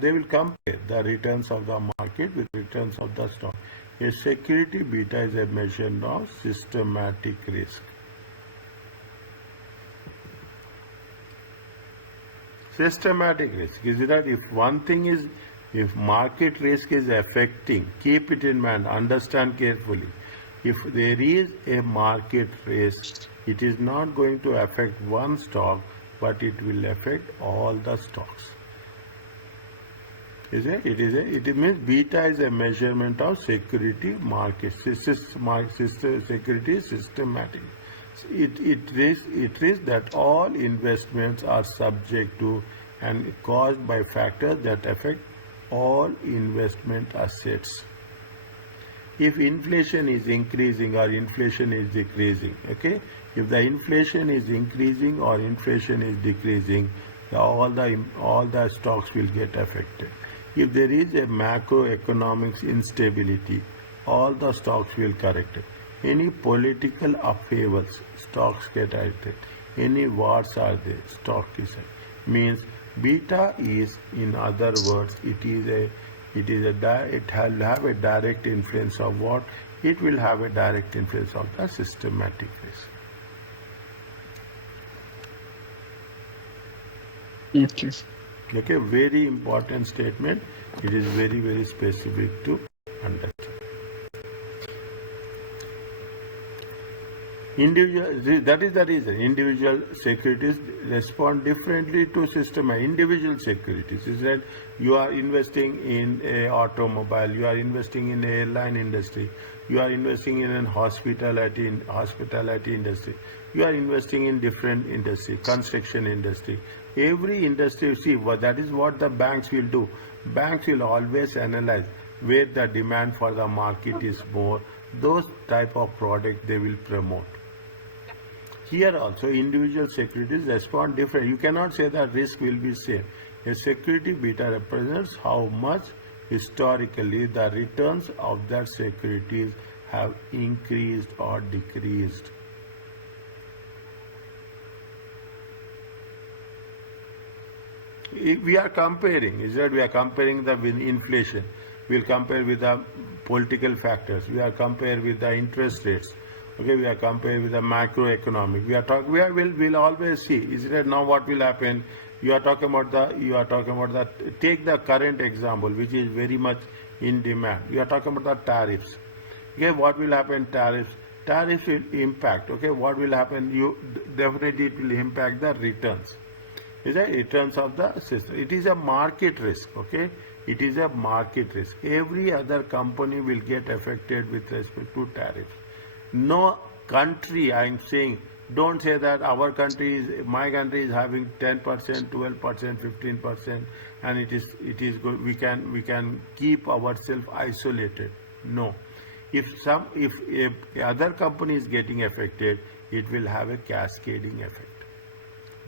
they will compare the returns of the market with returns of the stock. A security beta is a measure of systematic risk. Systematic risk is that if one thing is, if market risk is affecting, keep it in mind, understand carefully. If there is a market risk, it is not going to affect one stock, but it will affect all the stocks. Is it? It means beta is a measurement of security market. Security is systematic. It is that all investments are subject to and caused by factors that affect all investment assets. If inflation is increasing or inflation is decreasing, okay, if the inflation is increasing or inflation is decreasing, all the stocks will get affected. If there is a macroeconomics instability, all the stocks will correct it. Any political upheavals, stocks get affected. Any wars are there, stock is affected. Means beta is, in other words, it will have a direct influence of what? It will have a direct influence of the systematic risk. Okay. Okay, very important statement. It is very, very specific to understand. That is the reason individual securities respond differently to system. Individual securities is that you are investing in a automobile, you are investing in a airline industry, you are investing in an hospitality industry, you are investing in different industry, construction industry. Every industry, see, that is what the banks will do. Banks will always analyze where the demand for the market is more. Those type of product they will promote. Here also individual securities respond different. You cannot say that risk will be same. A security beta represents how much historically the returns of that securities have increased or decreased. If we are comparing, is that we are comparing the with inflation. We'll compare with the political factors. We are comparing with the interest rates. Okay, we are comparing with the macroeconomic. We'll always see. Is it now what will happen? You are talking about the, take the current example, which is very much in demand. You are talking about the tariffs. Okay, what will happen? Tariffs will impact. Okay, what will happen? Definitely it will impact the returns. Is the returns of the system. It is a market risk. Okay, it is a market risk. Every other company will get affected with respect to tariffs. No country, I am saying, don't say that my country is having 10%, 12%, 15%, and it is good. We can keep ourselves isolated. No, if a other company is getting affected, it will have a cascading effect.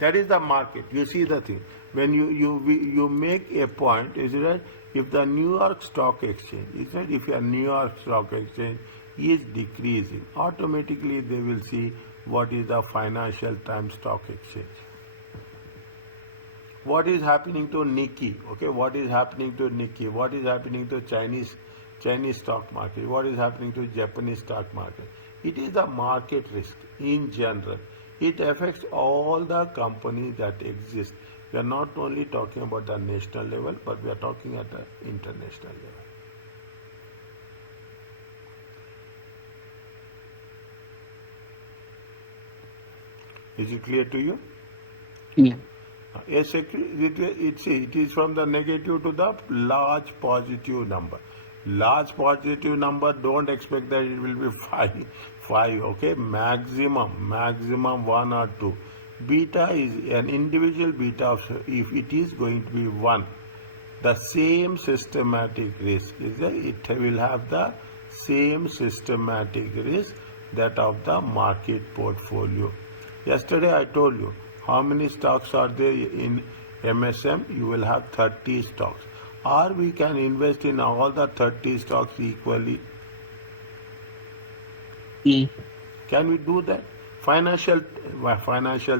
That is the market. You see the thing. When you make a point, is it right? If the New York Stock Exchange, is that if your New York Stock Exchange is decreasing, automatically they will see what is the Financial Times Stock Exchange. What is happening to Nikkei? Okay, what is happening to Nikkei? What is happening to Chinese stock market? What is happening to Japanese stock market? It is the market risk in general. It affects all the companies that exist. We are not only talking about the national level, but we are talking at the international level. Is it clear to you? Yeah. It is from the negative to the large positive number. Large positive number, don't expect that it will be five. Okay, maximum one or two. Beta is an individual beta if it is going to be one. The same systematic risk is that it will have the same systematic risk that of the market portfolio. Yesterday I told you how many stocks are there in MSM. You will have 30 stocks, or we can invest in all the 30 stocks equally. Yeah. Can we do that? Financial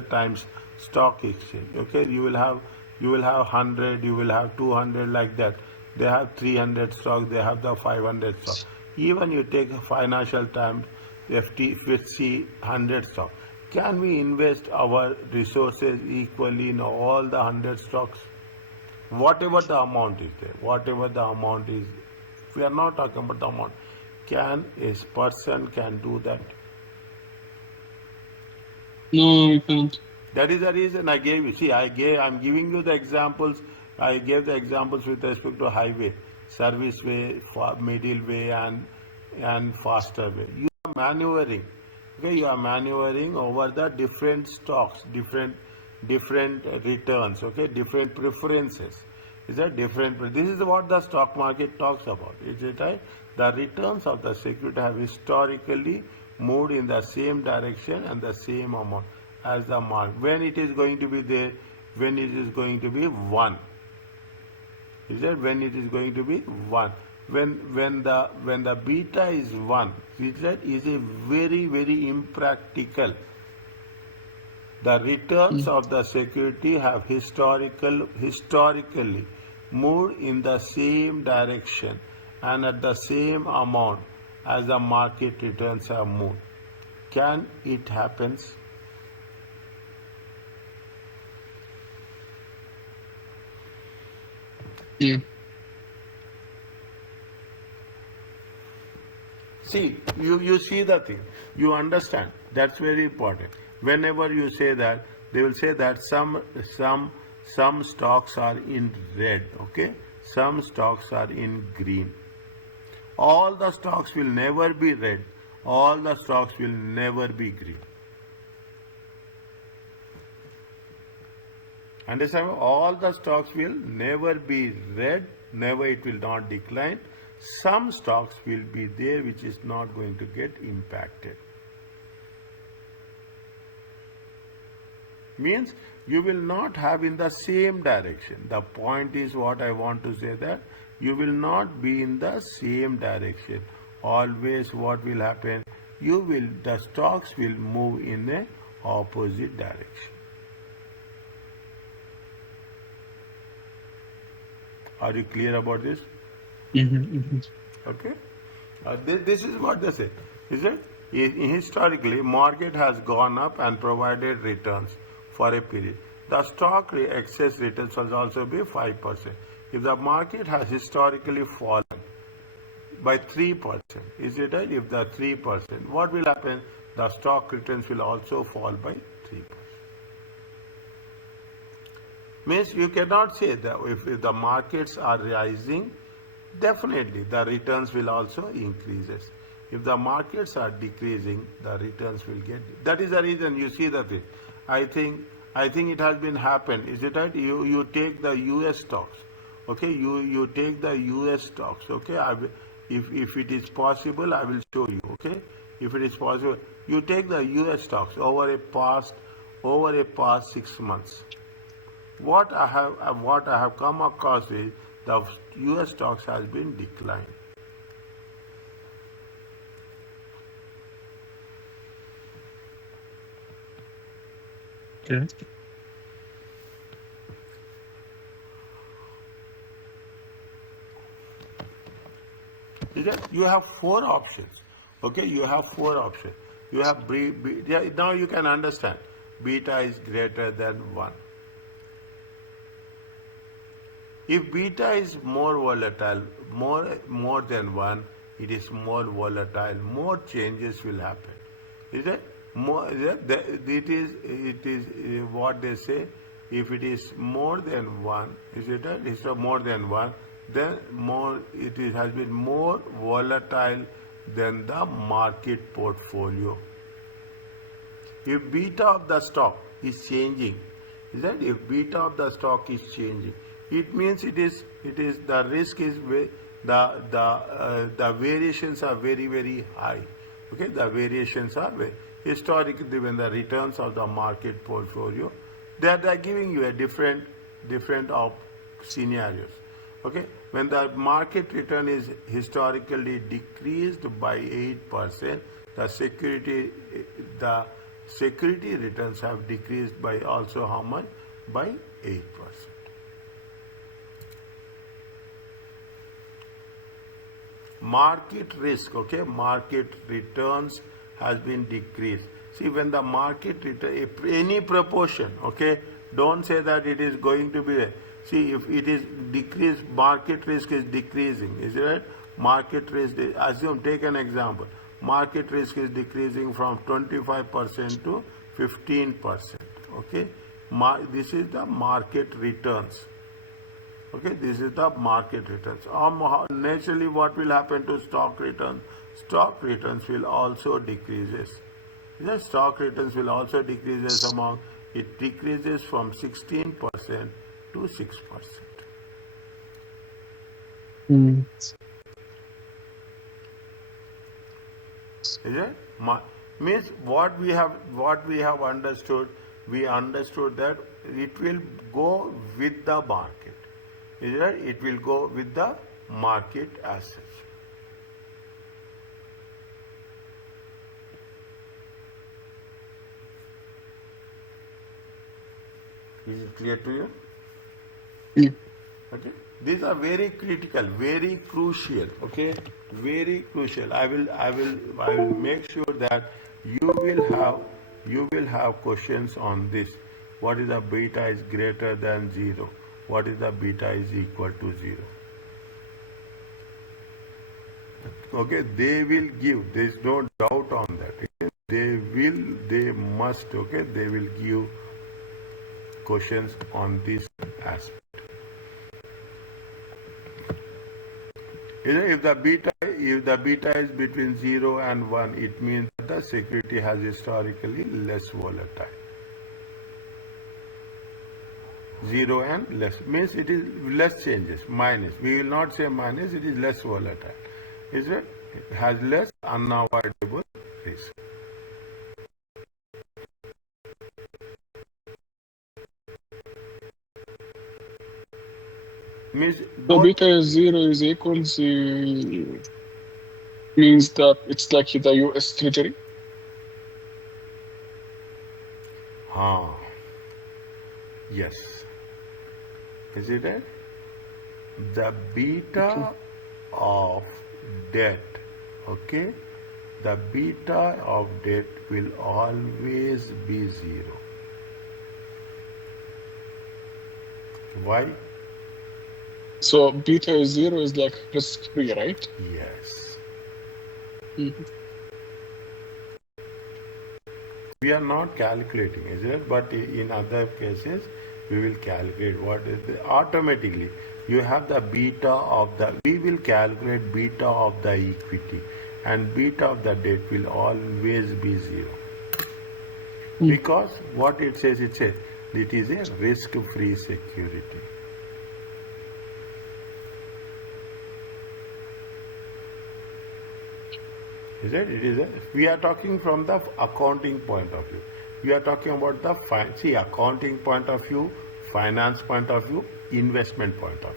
Times stock exchange. Okay, you will have 100, you will have 200 like that. They have 300 stocks, they have the 500 stocks. Even you take Financial Times FTSE 100 stocks. Can we invest our resources equally in all the 100 stocks? Whatever the amount is there, whatever the amount is, we are not talking about the amount. Can a person can do that? No, we can't. That is the reason I gave you. See, I'm giving you the examples. I gave the examples with respect to highway, service way, middle way, and faster way. You are maneuvering. Okay, you are maneuvering over the different stocks, different returns. Okay, different preferences. Is that different? This is what the stock market talks about. Is it right? The returns of the security have historically moved in the same direction and the same amount as the mark. When it is going to be there, when it is going to be 1. Is that when it is going to be 1? When the beta is 1, that is a very impractical. The returns of the security have historically moved in the same direction and at the same amount as the market returns have moved. Can it happens? Yeah. See, you see the thing. You understand. That's very important. Whenever you say that, they will say that some stocks are in red, okay? Some stocks are in green. All the stocks will never be red. All the stocks will never be green. Understand? All the stocks will never be red, never it will not decline. Some stocks will be there which is not going to get impacted. Means you will not have in the same direction. The point is what I want to say, that you will not be in the same direction. Always what will happen? The stocks will move in a opposite direction. Are you clear about this? Okay. This is what they say. Is it? Historically, market has gone up and provided returns for a period. The stock excess returns will also be 5%. If the market has historically fallen by 3%, is it right? If the 3%, what will happen? The stock returns will also fall by 3%. Means you cannot say that if the markets are rising, definitely the returns will also increases. If the markets are decreasing, the returns will get. That is the reason you see the thing. I think it has been happened. Is it right? You take the U.S. stocks. Okay, you take the U.S. stocks. Okay, if it is possible, I will show you. Okay, if it is possible, you take the U.S. stocks over a past 6 months. What I have come across is the U.S. stocks has been declined. Okay. You have 4 options. Okay, you have 4 options. You have now you can understand. Beta is greater than 1. If beta is more volatile, more than one, it is more volatile. More changes will happen. Is it more? It is what they say. If it is more than one, is it? It's more than one. Then more has been more volatile than the market portfolio. If beta of the stock is changing, is that if beta of the stock is changing, it means it is the risk is the variations are very high. Okay, the variations are very, historically when the returns of the market portfolio, they are giving you a different of scenarios. Okay, when the market return is historically decreased by 8%, the security returns have decreased by also how much? By 8%. Market risk, okay, market returns has been decreased. See, when the market return, any proportion, okay, don't say that it is going to be, see, if it is decreased, market risk is decreasing, is it right? Market risk, assume, take an example, market risk is decreasing from 25% to 15%, okay. This is the market returns. Okay, this is the market returns. Naturally, what will happen to stock returns? Stock returns will also decreases. The stock returns will also decreases among, it decreases from 16% to 6%. Mm. Is it? Means what we have understood, we understood that it will go with the market. Is it? It will go with the market as such. Is it clear to you? Mm. Okay. These are very critical, very crucial. Okay, very crucial. I will make sure that you will have questions on this. What is the beta is greater than zero? What is the beta is equal to zero? Okay, they will give. There is no doubt on that. Okay? They must. Okay, they will give questions on this aspect. If the beta is between 0 and 1, it means that the security has historically less volatile. 0 and less means it is less changes. Minus, we will not say minus, it is less volatile. Is it? It has less unavoidable risk. Means So both. beta is zero is equals means that it's like the US Treasury. Ah, yes. Is it it? The Okay. beta of debt, okay? The beta of debt will always be 0. Why? So beta is zero is like risk free, right? Yes. Mhm. We are not calculating, is it? But in other cases, we will calculate what is the, automatically. You have the beta of the, we will calculate beta of the equity, and beta of the debt will always be 0. Mm. Because what it says, it is a risk-free security. Is it? It is. We are talking from the accounting point of view. We are talking about the accounting point of view, finance point of view, investment point of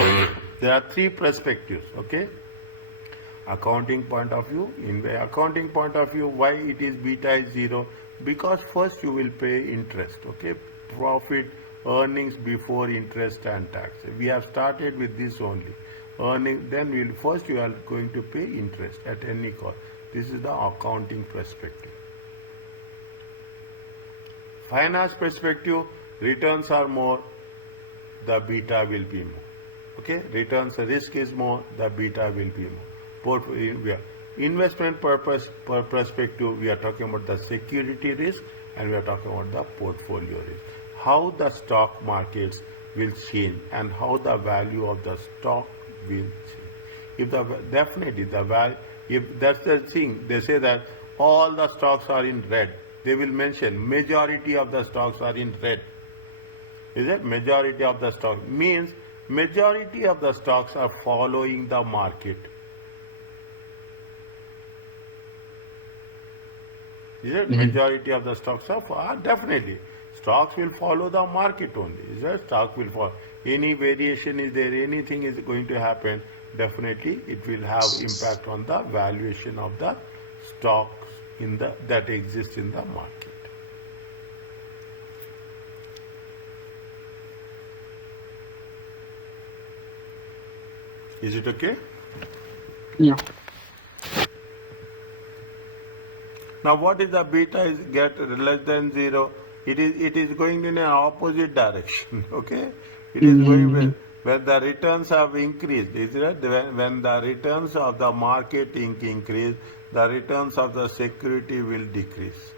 view. There are three perspectives. Okay. Accounting point of view. In the accounting point of view, why it is beta is 0? Because first you will pay interest. Okay. Profit, earnings before interest and tax. We have started with this only. Earning, then first you are going to pay interest at any cost. This is the accounting perspective. Finance perspective, returns are more, the beta will be more. Okay, returns risk is more, the beta will be more. Investment purpose perspective, we are talking about the security risk and we are talking about the portfolio risk. How the stock markets will change and how the value of the stock will change. If the definitely the value, if that's the thing, they say that all the stocks are in red. They will mention majority of the stocks are in red. Is it majority of the stock means majority of the stocks are following the market. Is it majority of the stocks are definitely stocks will follow the market only. Is that stock will follow any variation is there, anything is going to happen, definitely it will have impact on the valuation of the stocks in the that exist in the market. Is it okay? Yeah. Now what is the beta is get less than zero? It is going in an opposite direction. Okay, it is going when the returns have increased. Is it when the returns of the market increase, the returns of the security will decrease.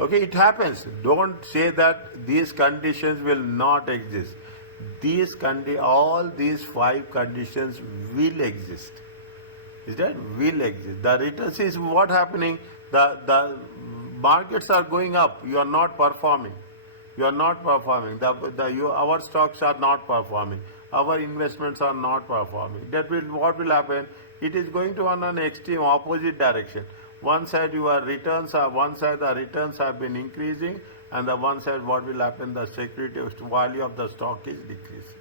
Okay, it happens. Don't say that these conditions will not exist. All these 5 conditions will exist. Is that will exist? The returns is what happening. The markets are going up. You are not performing. You are not performing. Our stocks are not performing. Our investments are not performing. What will happen? It is going to on an extreme opposite direction. One side the returns have been increasing, and the one side what will happen? The security value of the stock is decreasing.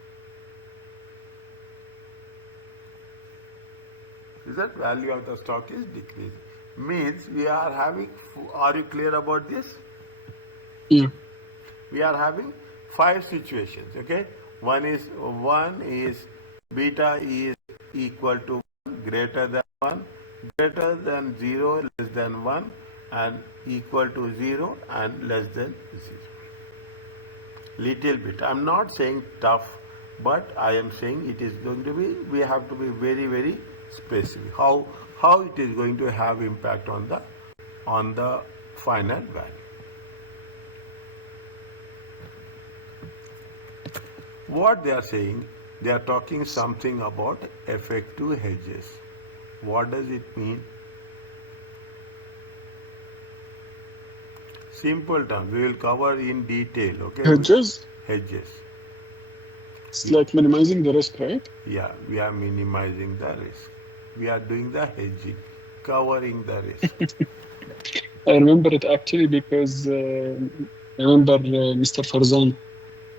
Is that value of the stock is decreasing? Means we are having. Are you clear about this? Yeah. We are having 5 situations. Okay, one is beta is equal to 1, greater than 1, greater than 0, less than 1, and equal to 0 and less than 0. Little bit. I am not saying tough, but I am saying it is going to be. We have to be very very specific. How it is going to have impact on the final value. What they are saying, they are talking something about effective hedges. What does it mean? Simple terms. We will cover in detail. Okay. Hedges. Hedges. It's like minimizing the risk, right? Yeah, we are minimizing the risk. We are doing the hedging, covering the risk. I remember it actually because I remember Mr. Farzan.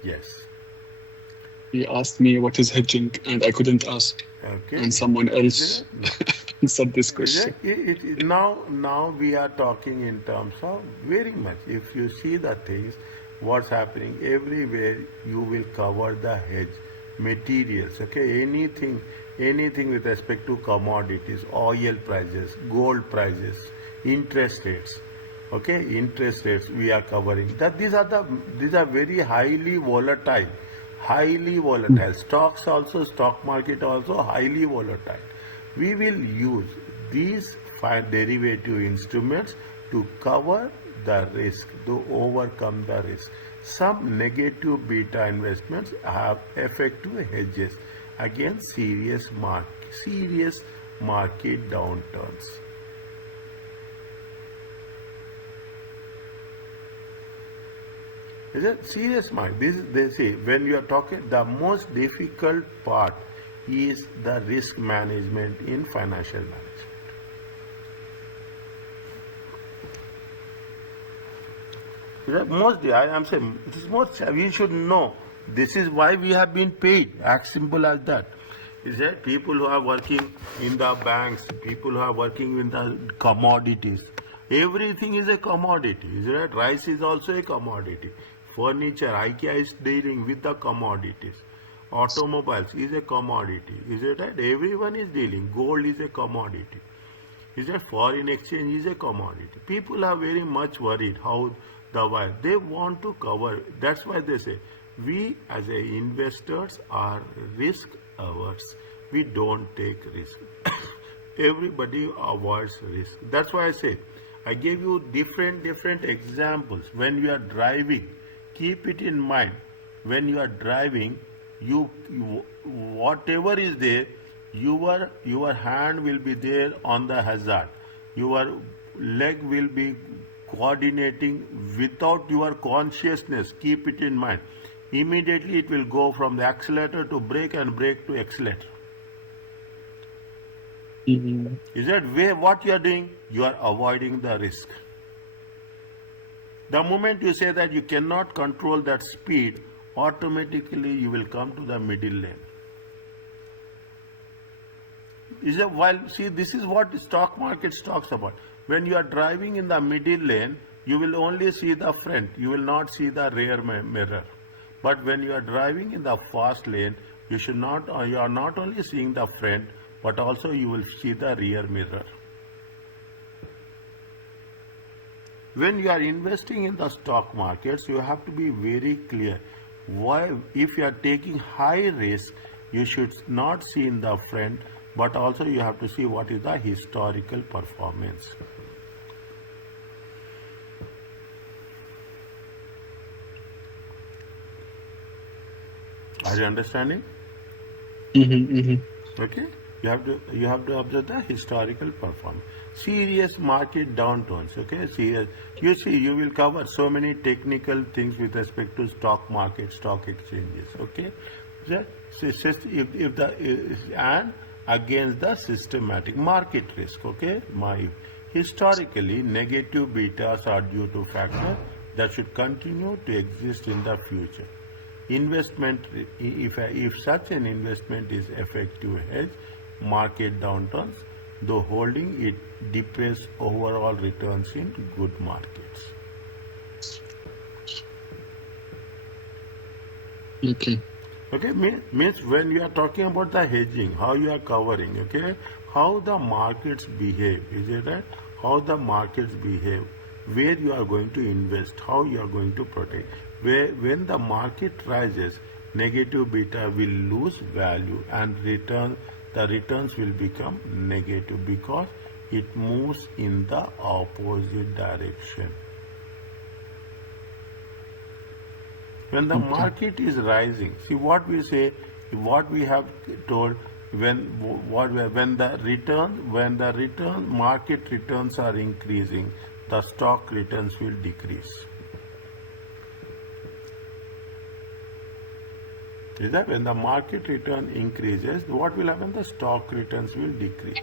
Yes. He asked me what is hedging, and I couldn't ask. Okay. And someone else answered this question. Now we are talking in terms of very much. If you see the things, what's happening everywhere, you will cover the hedge materials. Okay, anything with respect to commodities, oil prices, gold prices, interest rates. Okay, interest rates we are covering. That these are very highly volatile. Stock market also highly volatile. We will use these 5 derivative instruments to cover the risk, to overcome the risk. Some negative beta investments have effective hedges against serious market downturns. Is it serious market? They say when you are talking, the most difficult part is the risk management in financial management. Mostly, I am saying it is most. We should know. This is why we have been paid. As simple as that. Is that people who are working in the banks, people who are working in the commodities. Everything is a commodity. Is that rice is also a commodity. Furniture, IKEA is dealing with the commodities. Automobiles is a commodity. Is it right? Everyone is dealing. Gold is a commodity. Is that foreign exchange is a commodity. People are very much worried how the wire. They want to cover. That's why they say we as a investors are risk averse. We don't take risk. Everybody avoids risk. That's why I say I gave you different examples. When you are driving, keep it in mind. When you are driving, you whatever is there, your hand will be there on the hazard. Your leg will be coordinating without your consciousness. Keep it in mind. Immediately it will go from the accelerator to brake and brake to accelerator. Mhm. Is that way what you are doing? You are avoiding the risk. The moment you say that you cannot control that speed, automatically you will come to the middle lane. Is that while see this is what stock market talks about. When you are driving in the middle lane, you will only see the front. You will not see the rear mirror. But when you are driving in the fast lane, you are not only seeing the front, but also you will see the rear mirror. When you are investing in the stock markets, you have to be very clear. Why, if you are taking high risk, you should not see in the front, but also you have to see what is the historical performance. Are you understanding? Mhm. Mhm. Okay, you have to observe the historical performance. Serious market downturns. Okay, serious. You see, you will cover so many technical things with respect to stock market, stock exchanges. Okay, if and against the systematic market risk. Okay, historically negative betas are due to factors that should continue to exist in the future. Investment, if such an investment is effective hedge, market downturns, though holding it depress overall returns in good markets. Okay. Okay, means when you are talking about the hedging, how you are covering, okay, how the markets behave, is it right? How the markets behave, where you are going to invest, how you are going to protect. When the market rises, negative beta will lose value and the returns will become negative because it moves in the opposite direction. When the Okay. market is rising, see what we say, what we have told when the return market returns are increasing, the stock returns will decrease. Is that when the market return increases, what will happen? The stock returns will decrease.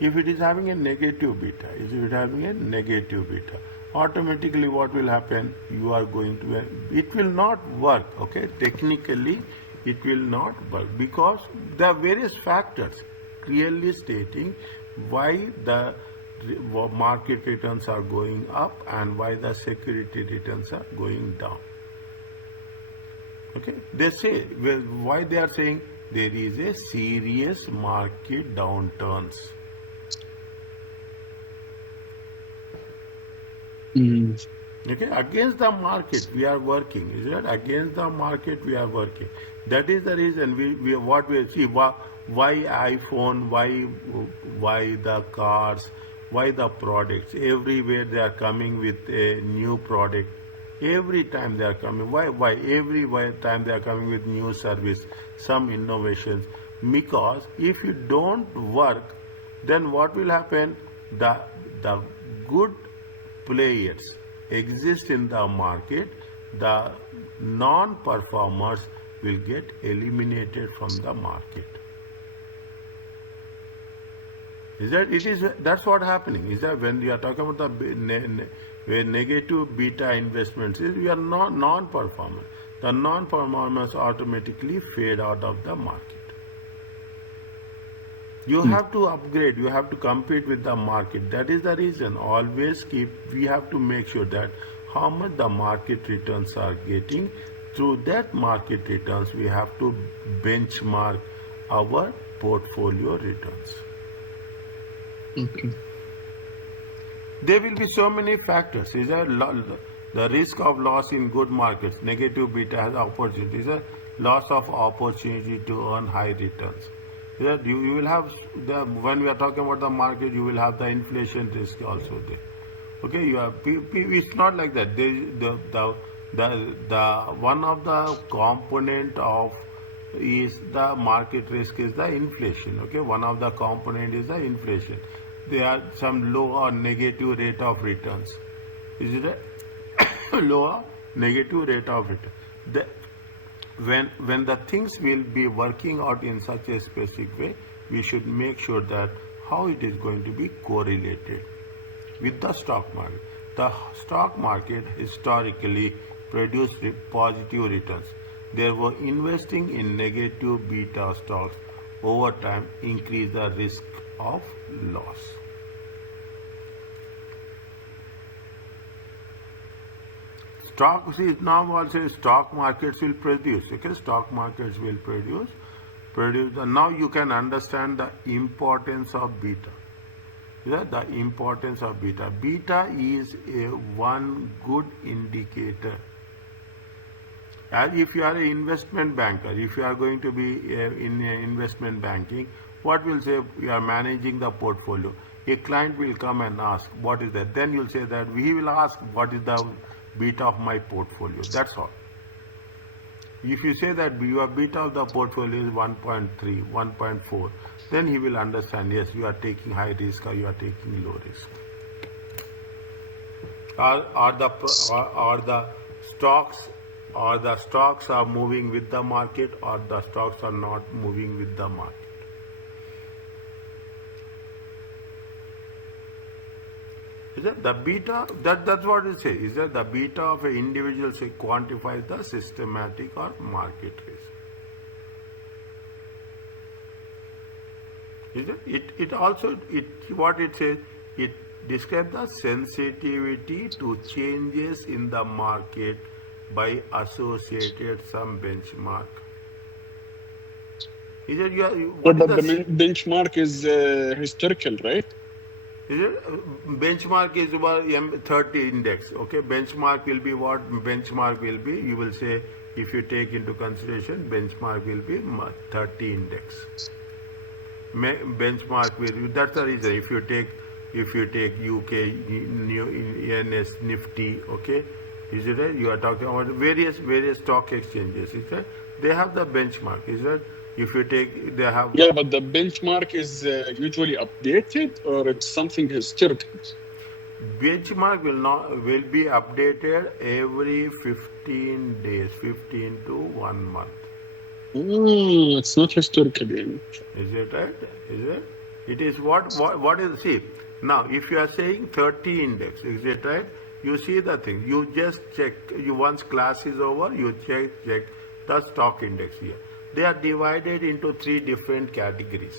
If it is having a negative beta, if it is having a negative beta, automatically what will happen? You are going to, it will not work, okay? Technically, it will not work because there are various factors clearly stating why the market returns are going up and why the security returns are going down. Okay, they say why they are saying there is a serious market downturns. Mm. Okay, against the market we are working. Is that against the market we are working? That is the reason we what we see why iPhone, why the cars, why the products everywhere they are coming with a new product. Every time they are coming. Why? Every time they are coming with new service, some innovations. Because if you don't work, then what will happen? The good players exist in the market. The non-performers will get eliminated from the market. Is that it is that's what happening? Is that when you are talking about the where negative beta investments is we are non-performers. The non-performers automatically fade out of the market. You have to upgrade, you have to compete with the market. That is the reason. Always we have to make sure that how much the market returns are getting. Through that market returns, we have to benchmark our portfolio returns. Okay. There will be so many factors. The risk of loss in good markets, negative beta has opportunities, a loss of opportunity to earn high returns. That you will have when we are talking about the market, you will have the inflation risk also there. Okay, you have it's not like that. The one of the component of is the market risk is the inflation. Okay, one of the component is the inflation. There are some low or negative rate of returns. Is it a lower negative rate of return? The, when the things will be working out in such a specific way, we should make sure that how it is going to be correlated with the stock market. The stock market historically produced positive returns. Therefore, investing in negative beta stocks over time increase the risk of loss. Stock is now also stock markets will produce. Okay, stock markets will produce. Now you can understand the importance of beta. Yeah, the importance of beta. Beta is a one good indicator. And if you are an investment banker, if you are going to be in investment banking, what will say you are managing the portfolio? A client will come and ask, what is that? Then you'll say that he will ask, what is the beta of my portfolio? That's all. If you say that your beta of the portfolio is 1.3, 1.4, then he will understand, yes, you are taking high risk or you are taking low risk. Or the stocks are moving with the market, or the stocks are not moving with the market. Is that the beta? That's what it says. Is that the beta of an individual quantifies the systematic or market risk? Is it? It also what it says. It describes the sensitivity to changes in the market by associated some benchmark. Is it what But is the benchmark is historical, right? Is it benchmark is about M30 index? Okay, benchmark will be what? Benchmark will be, you will say, if you take into consideration, benchmark will be 30 index. Benchmark will be, that's the reason. If you take UK NS Nifty, okay, is it right? You are talking about various stock exchanges. Is that they have the benchmark? Is that if you take they have? Yeah, but the benchmark is usually updated, or it's something historical. Benchmark will be updated every 15 days, 15 to 1 month. It's not historical. Is it right? Is it? It is what is, see, now if you are saying 30 index, is it right? You see the thing, you just check, once class is over, you check the stock index here. They are divided into 3 different categories.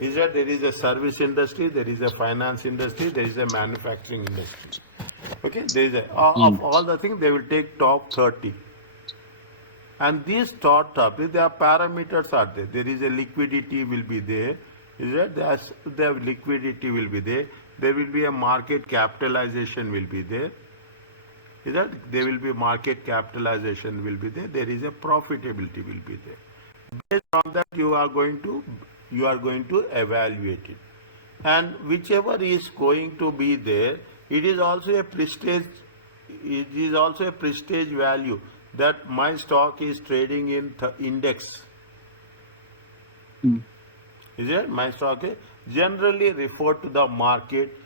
Is that there is a service industry, there is a finance industry, there is a manufacturing industry. Okay, there is of all the things they will take top 30. And these top, their parameters are there. There is a liquidity will be there. Is that their liquidity will be there. There will be a market capitalization will be there. Is that there will be market capitalization will be there. There is a profitability will be there. Based on that, you are going to evaluate it, and whichever is going to be there, it is also a prestige. It is also a prestige value that my stock is trading in index. Is it? My stock is generally referred to the market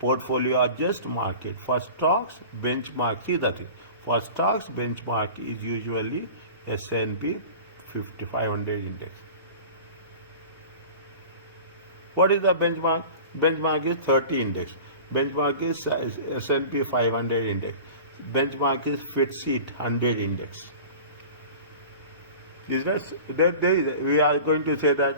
portfolio or just market. For stocks, benchmark, see that for stocks, benchmark is usually S&P 500 index. What is the benchmark? Benchmark is 30 index. Benchmark is S&P 500 index. Benchmark is FTSE 100 index. Is that we are going to say that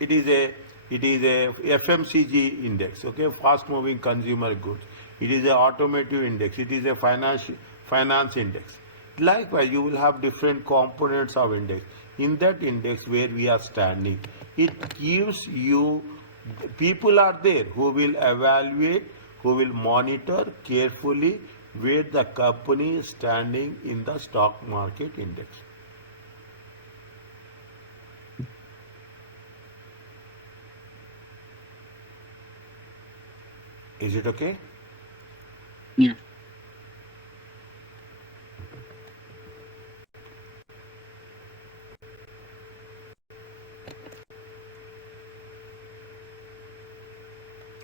it is a FMCG index, okay, fast moving consumer goods. It is a automotive index. It is a finance index. Likewise, you will have different components of index. In that index where we are standing, it gives you, people are there who will evaluate, who will monitor carefully where the company is standing in the stock market index. Is it okay? Yeah.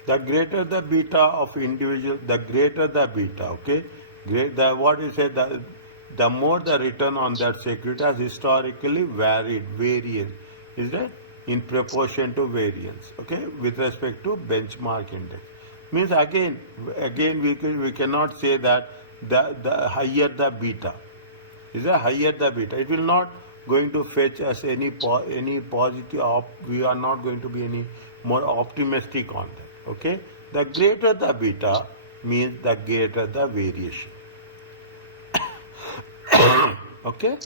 The greater the beta of individual, the greater the beta, okay? What you say, the more the return on that security has historically varied, is that in proportion to variance, okay, with respect to benchmark index. Means again we cannot say that the higher the beta, is a higher the beta. It will not going to fetch us any positive. We are not going to be any more optimistic on that. Okay, the greater the beta means the greater the variation. Okay,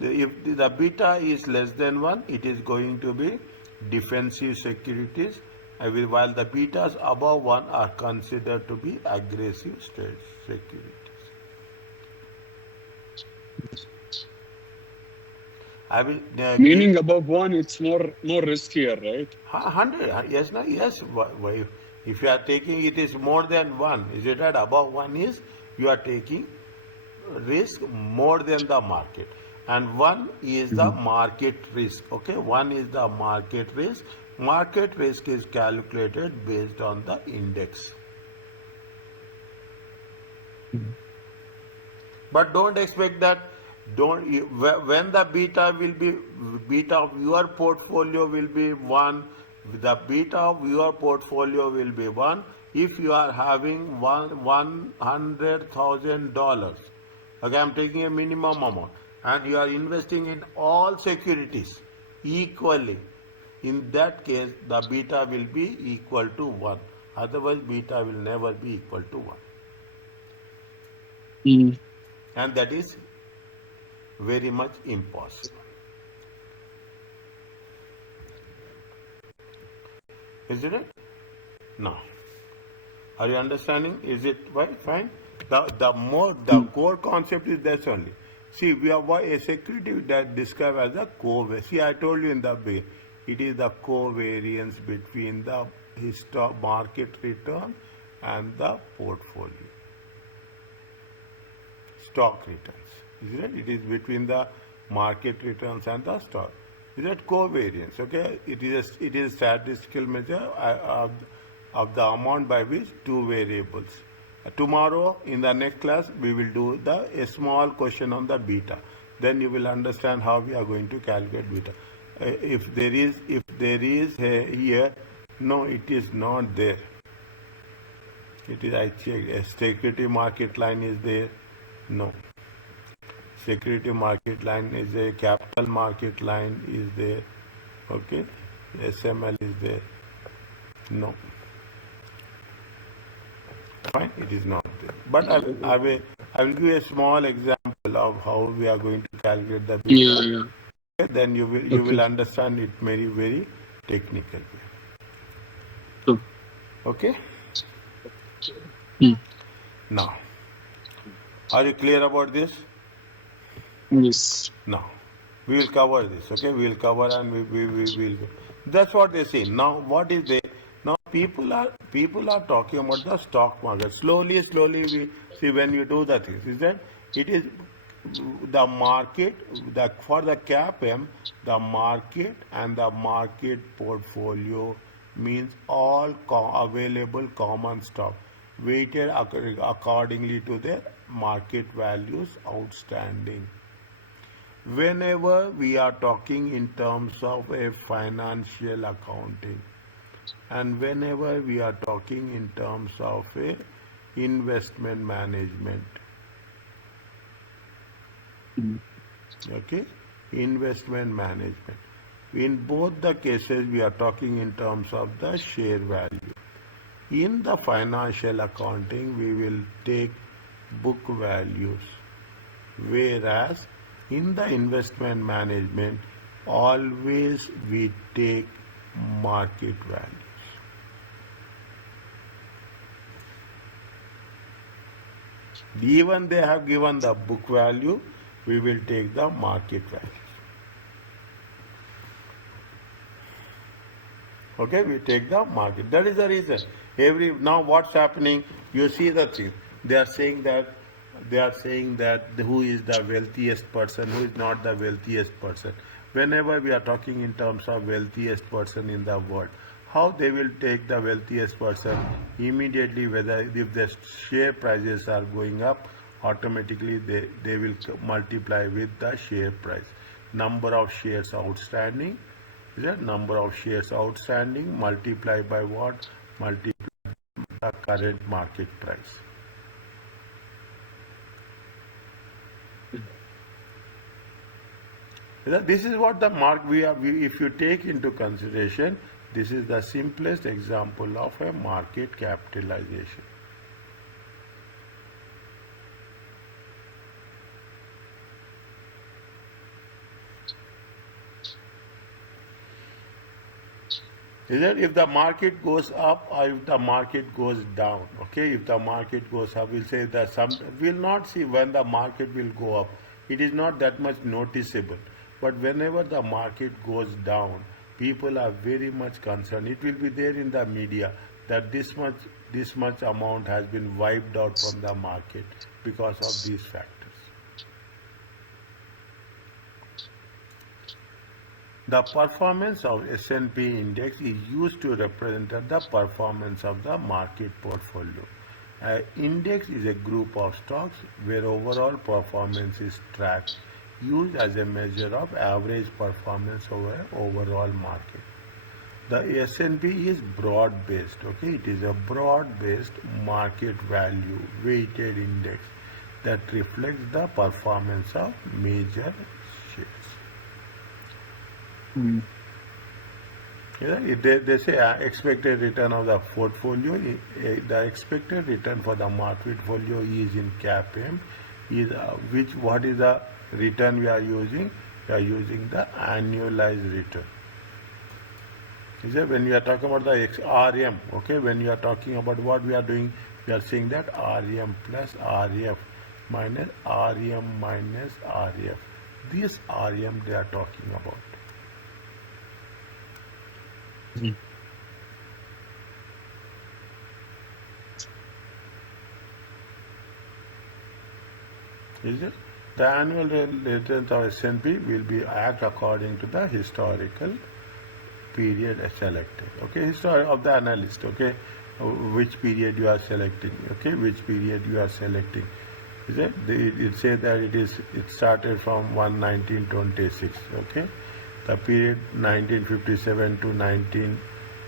if the beta is less than 1, it is going to be defensive securities, while the betas above 1 are considered to be aggressive securities. I will give Meaning above one, it's more riskier, right? 100. Yes, no, yes. If you are taking it is more than 1, is it that above 1 is you are taking risk more than the market, and 1 is the Mhm. market risk. Okay, 1 is the market risk. Market risk is calculated based on the index. Mhm. But don't expect that. When the beta of your portfolio will be 1, the beta of your portfolio will be 1 if you are having $100,000. Okay, I'm taking a minimum amount, and you are investing in all securities equally. In that case, the beta will be equal to 1. Otherwise, beta will never be equal to 1. Mm. And that is very much impossible. Isn't it? Now, are you understanding? Is it right? Fine. The Mm. core concept is this only. See, we have a security that described as a covariance. See, I told you in the beginning, it is the covariance between the market return and the portfolio stock returns. Is it? It is between the market returns and the stock. Is that covariance? Okay, it is statistical measure of the amount by which two variables. Tomorrow in the next class we will do a small question on the beta. Then you will understand how we are going to calculate beta. If there is here, no, it is not there. It is, I checked. A security market line is there. No. Security market line is there. Capital market line is there. Okay. SML is there. No. Fine. It is not there. But I will give a small example of how we are going to calculate the Yeah, beta. yeah. Okay, then you will Okay. understand it very technical way. So, Okay. mm. Now, are you clear about this? Yes. Now, we will cover this, okay? We will cover and we will. That's what they say. Now, what is there? Now, people are talking about the stock market. Slowly, we see when you do the things. Is that it is the market, for the CAPM, the market and the market portfolio means all available common stock weighted accordingly to their market values outstanding. Whenever we are talking in terms of a financial accounting, and whenever we are talking in terms of a investment management, Mm. okay, investment management, in both the cases we are talking in terms of the share value. In the financial accounting we will take book values, whereas in the investment management always we take market values. Even they have given the book value, we will take the market value. Okay, we take the market. That is the reason. Now what's happening? You see the thing. They are saying that who is the wealthiest person, who is not the wealthiest person. Whenever we are talking in terms of wealthiest person in the world, how they will take the wealthiest person immediately, whether if the share prices are going up, automatically they will multiply with the share price. Number of shares outstanding, is that number of shares outstanding multiply by what? Multiply the current market price. This is what the mark if you take into consideration, this is the simplest example of a market capitalization. Is that if the market goes up or if the market goes down? Okay, if the market goes up, we'll say that we'll not see when the market will go up. It is not that much noticeable. But whenever the market goes down, people are very much concerned. It will be there in the media that this much amount has been wiped out from the market because of these factors. The performance of S&P index is used to represent the performance of the market portfolio. An index is a group of stocks where overall performance is tracked, used as a measure of average performance over an overall market. The S&P is broad-based, okay? It is a broad-based market value weighted index that reflects the performance of major shares. Mm. Yeah, they say expected return of the portfolio, the expected return for the market portfolio is in CAPM. What is the return we are using? We are using the annualized return. Is that when we are talking about the RM, okay, when you are talking about what we are doing, we are saying that RM plus RF minus RM minus RF. This RM they are talking about. Mm. Is it? The annual returns of S&P will be act according to the historical period selected. Okay, history of the analyst. Okay, which period you are selecting. Okay, which period you are selecting. Is it? It says that it started from 1926. Okay, the period 1957 to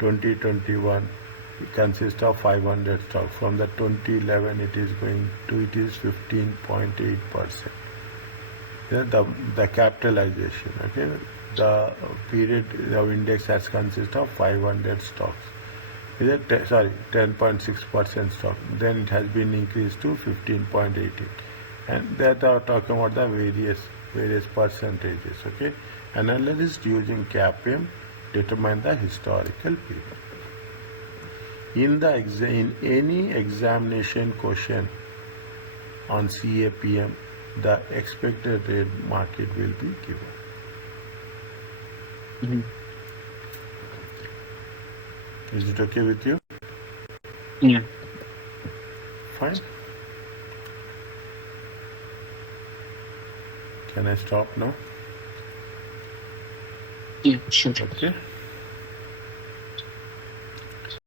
2021 consists of 500 stocks. From the 2011 it is 15.8%. Yeah, the capitalization. Okay, the period of index has consist of 500 stocks. Is it 10.6% stock? Then it has been increased to 15.88, and that are talking about the various percentages. Okay, analysts using CAPM determine the historical period. In any examination question on CAPM, the expected rate market will be given. Mhm. Is it okay with you? Yeah. Fine. Can I stop now? Yeah, sure. Okay.